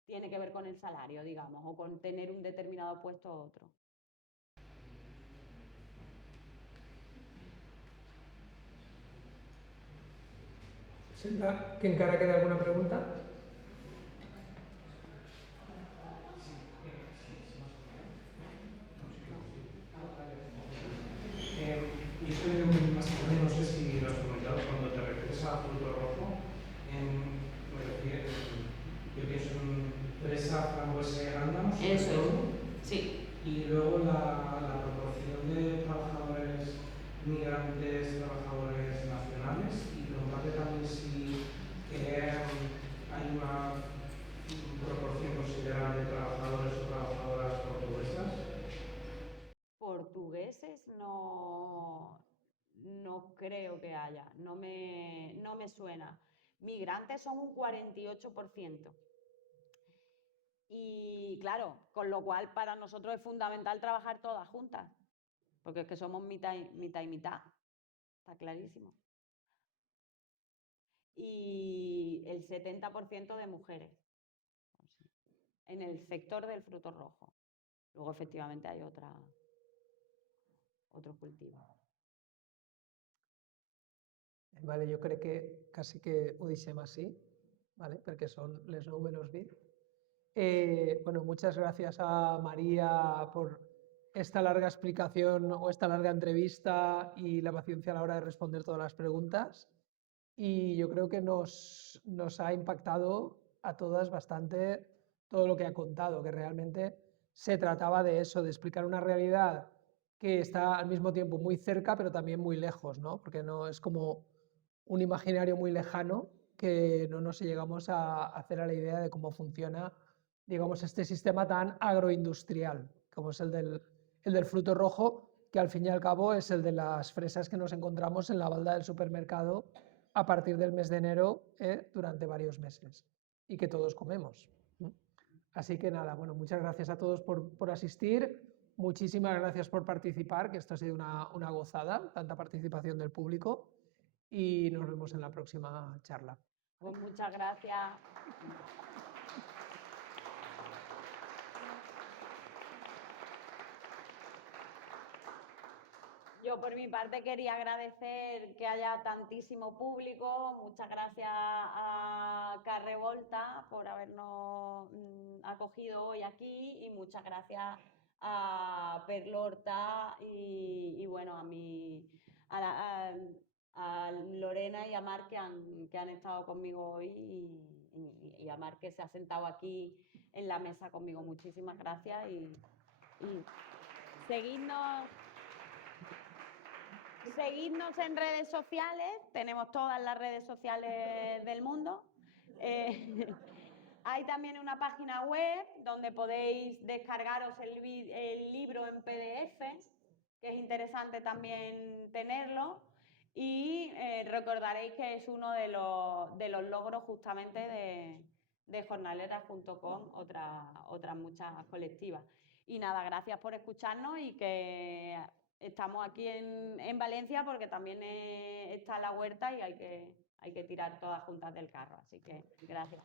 tiene que ver con el salario, digamos, o con tener un determinado puesto u otro. Sembla que encara queda alguna pregunta. Y esto viene más o menos, no sé si lo has comentado, cuando te refieres a fruto rojo, yo pienso en fresa, frambuesa y arándano. Eso es, sí. Y luego la proporción de trabajadores migrantes, trabajadores nacionales, y preguntarte también si hay una proporción considerable de trabajadores o trabajadoras portuguesas. Portugueses no creo que haya, no me suena. Migrantes son un 48%. Y claro, con lo cual para nosotros es fundamental trabajar todas juntas, porque es que somos mitad y mitad, está clarísimo. Y el 70% de mujeres en el sector del fruto rojo. Luego efectivamente hay otros cultivos. Vale, jo crec que quasi que ho deixem així, ¿vale? Perquè són les 9 menos 20. Bueno, muchas gracias a María por esta larga explicación o esta larga entrevista y la paciencia a la hora de responder todas las preguntas. Y yo creo que nos ha impactado a todas bastante todo lo que ha contado, que realmente se trataba de eso, de explicar una realidad que está al mismo tiempo muy cerca, pero también muy lejos, ¿no? Porque no es como un imaginario muy lejano que no nos llegamos a hacer a la idea de cómo funciona, digamos, este sistema tan agroindustrial, como es el del fruto rojo, que al fin y al cabo es el de las fresas que nos encontramos en la balda del supermercado a partir del mes de enero durante varios meses y que todos comemos. Así que nada, bueno, muchas gracias a todos por asistir, muchísimas gracias por participar, que esto ha sido una gozada, tanta participación del público, y nos vemos en la próxima charla. Pues muchas gracias. Yo por mi parte quería agradecer que haya tantísimo público. Muchas gracias a Carrevolta por habernos acogido hoy aquí y muchas gracias a Perlorta y bueno, a Lorena y a Mar que han estado conmigo hoy y a Mar que se ha sentado aquí en la mesa conmigo. Muchísimas gracias y seguidnos en redes sociales, tenemos todas las redes sociales del mundo. Hay también una página web donde podéis descargaros el libro en PDF, que es interesante también tenerlo. Y recordaréis que es uno de los logros justamente de Jornaleras junto con otras muchas colectivas. Y nada, gracias por escucharnos y que estamos aquí en Valencia porque también está la huerta y hay que tirar todas juntas del carro. Así que gracias.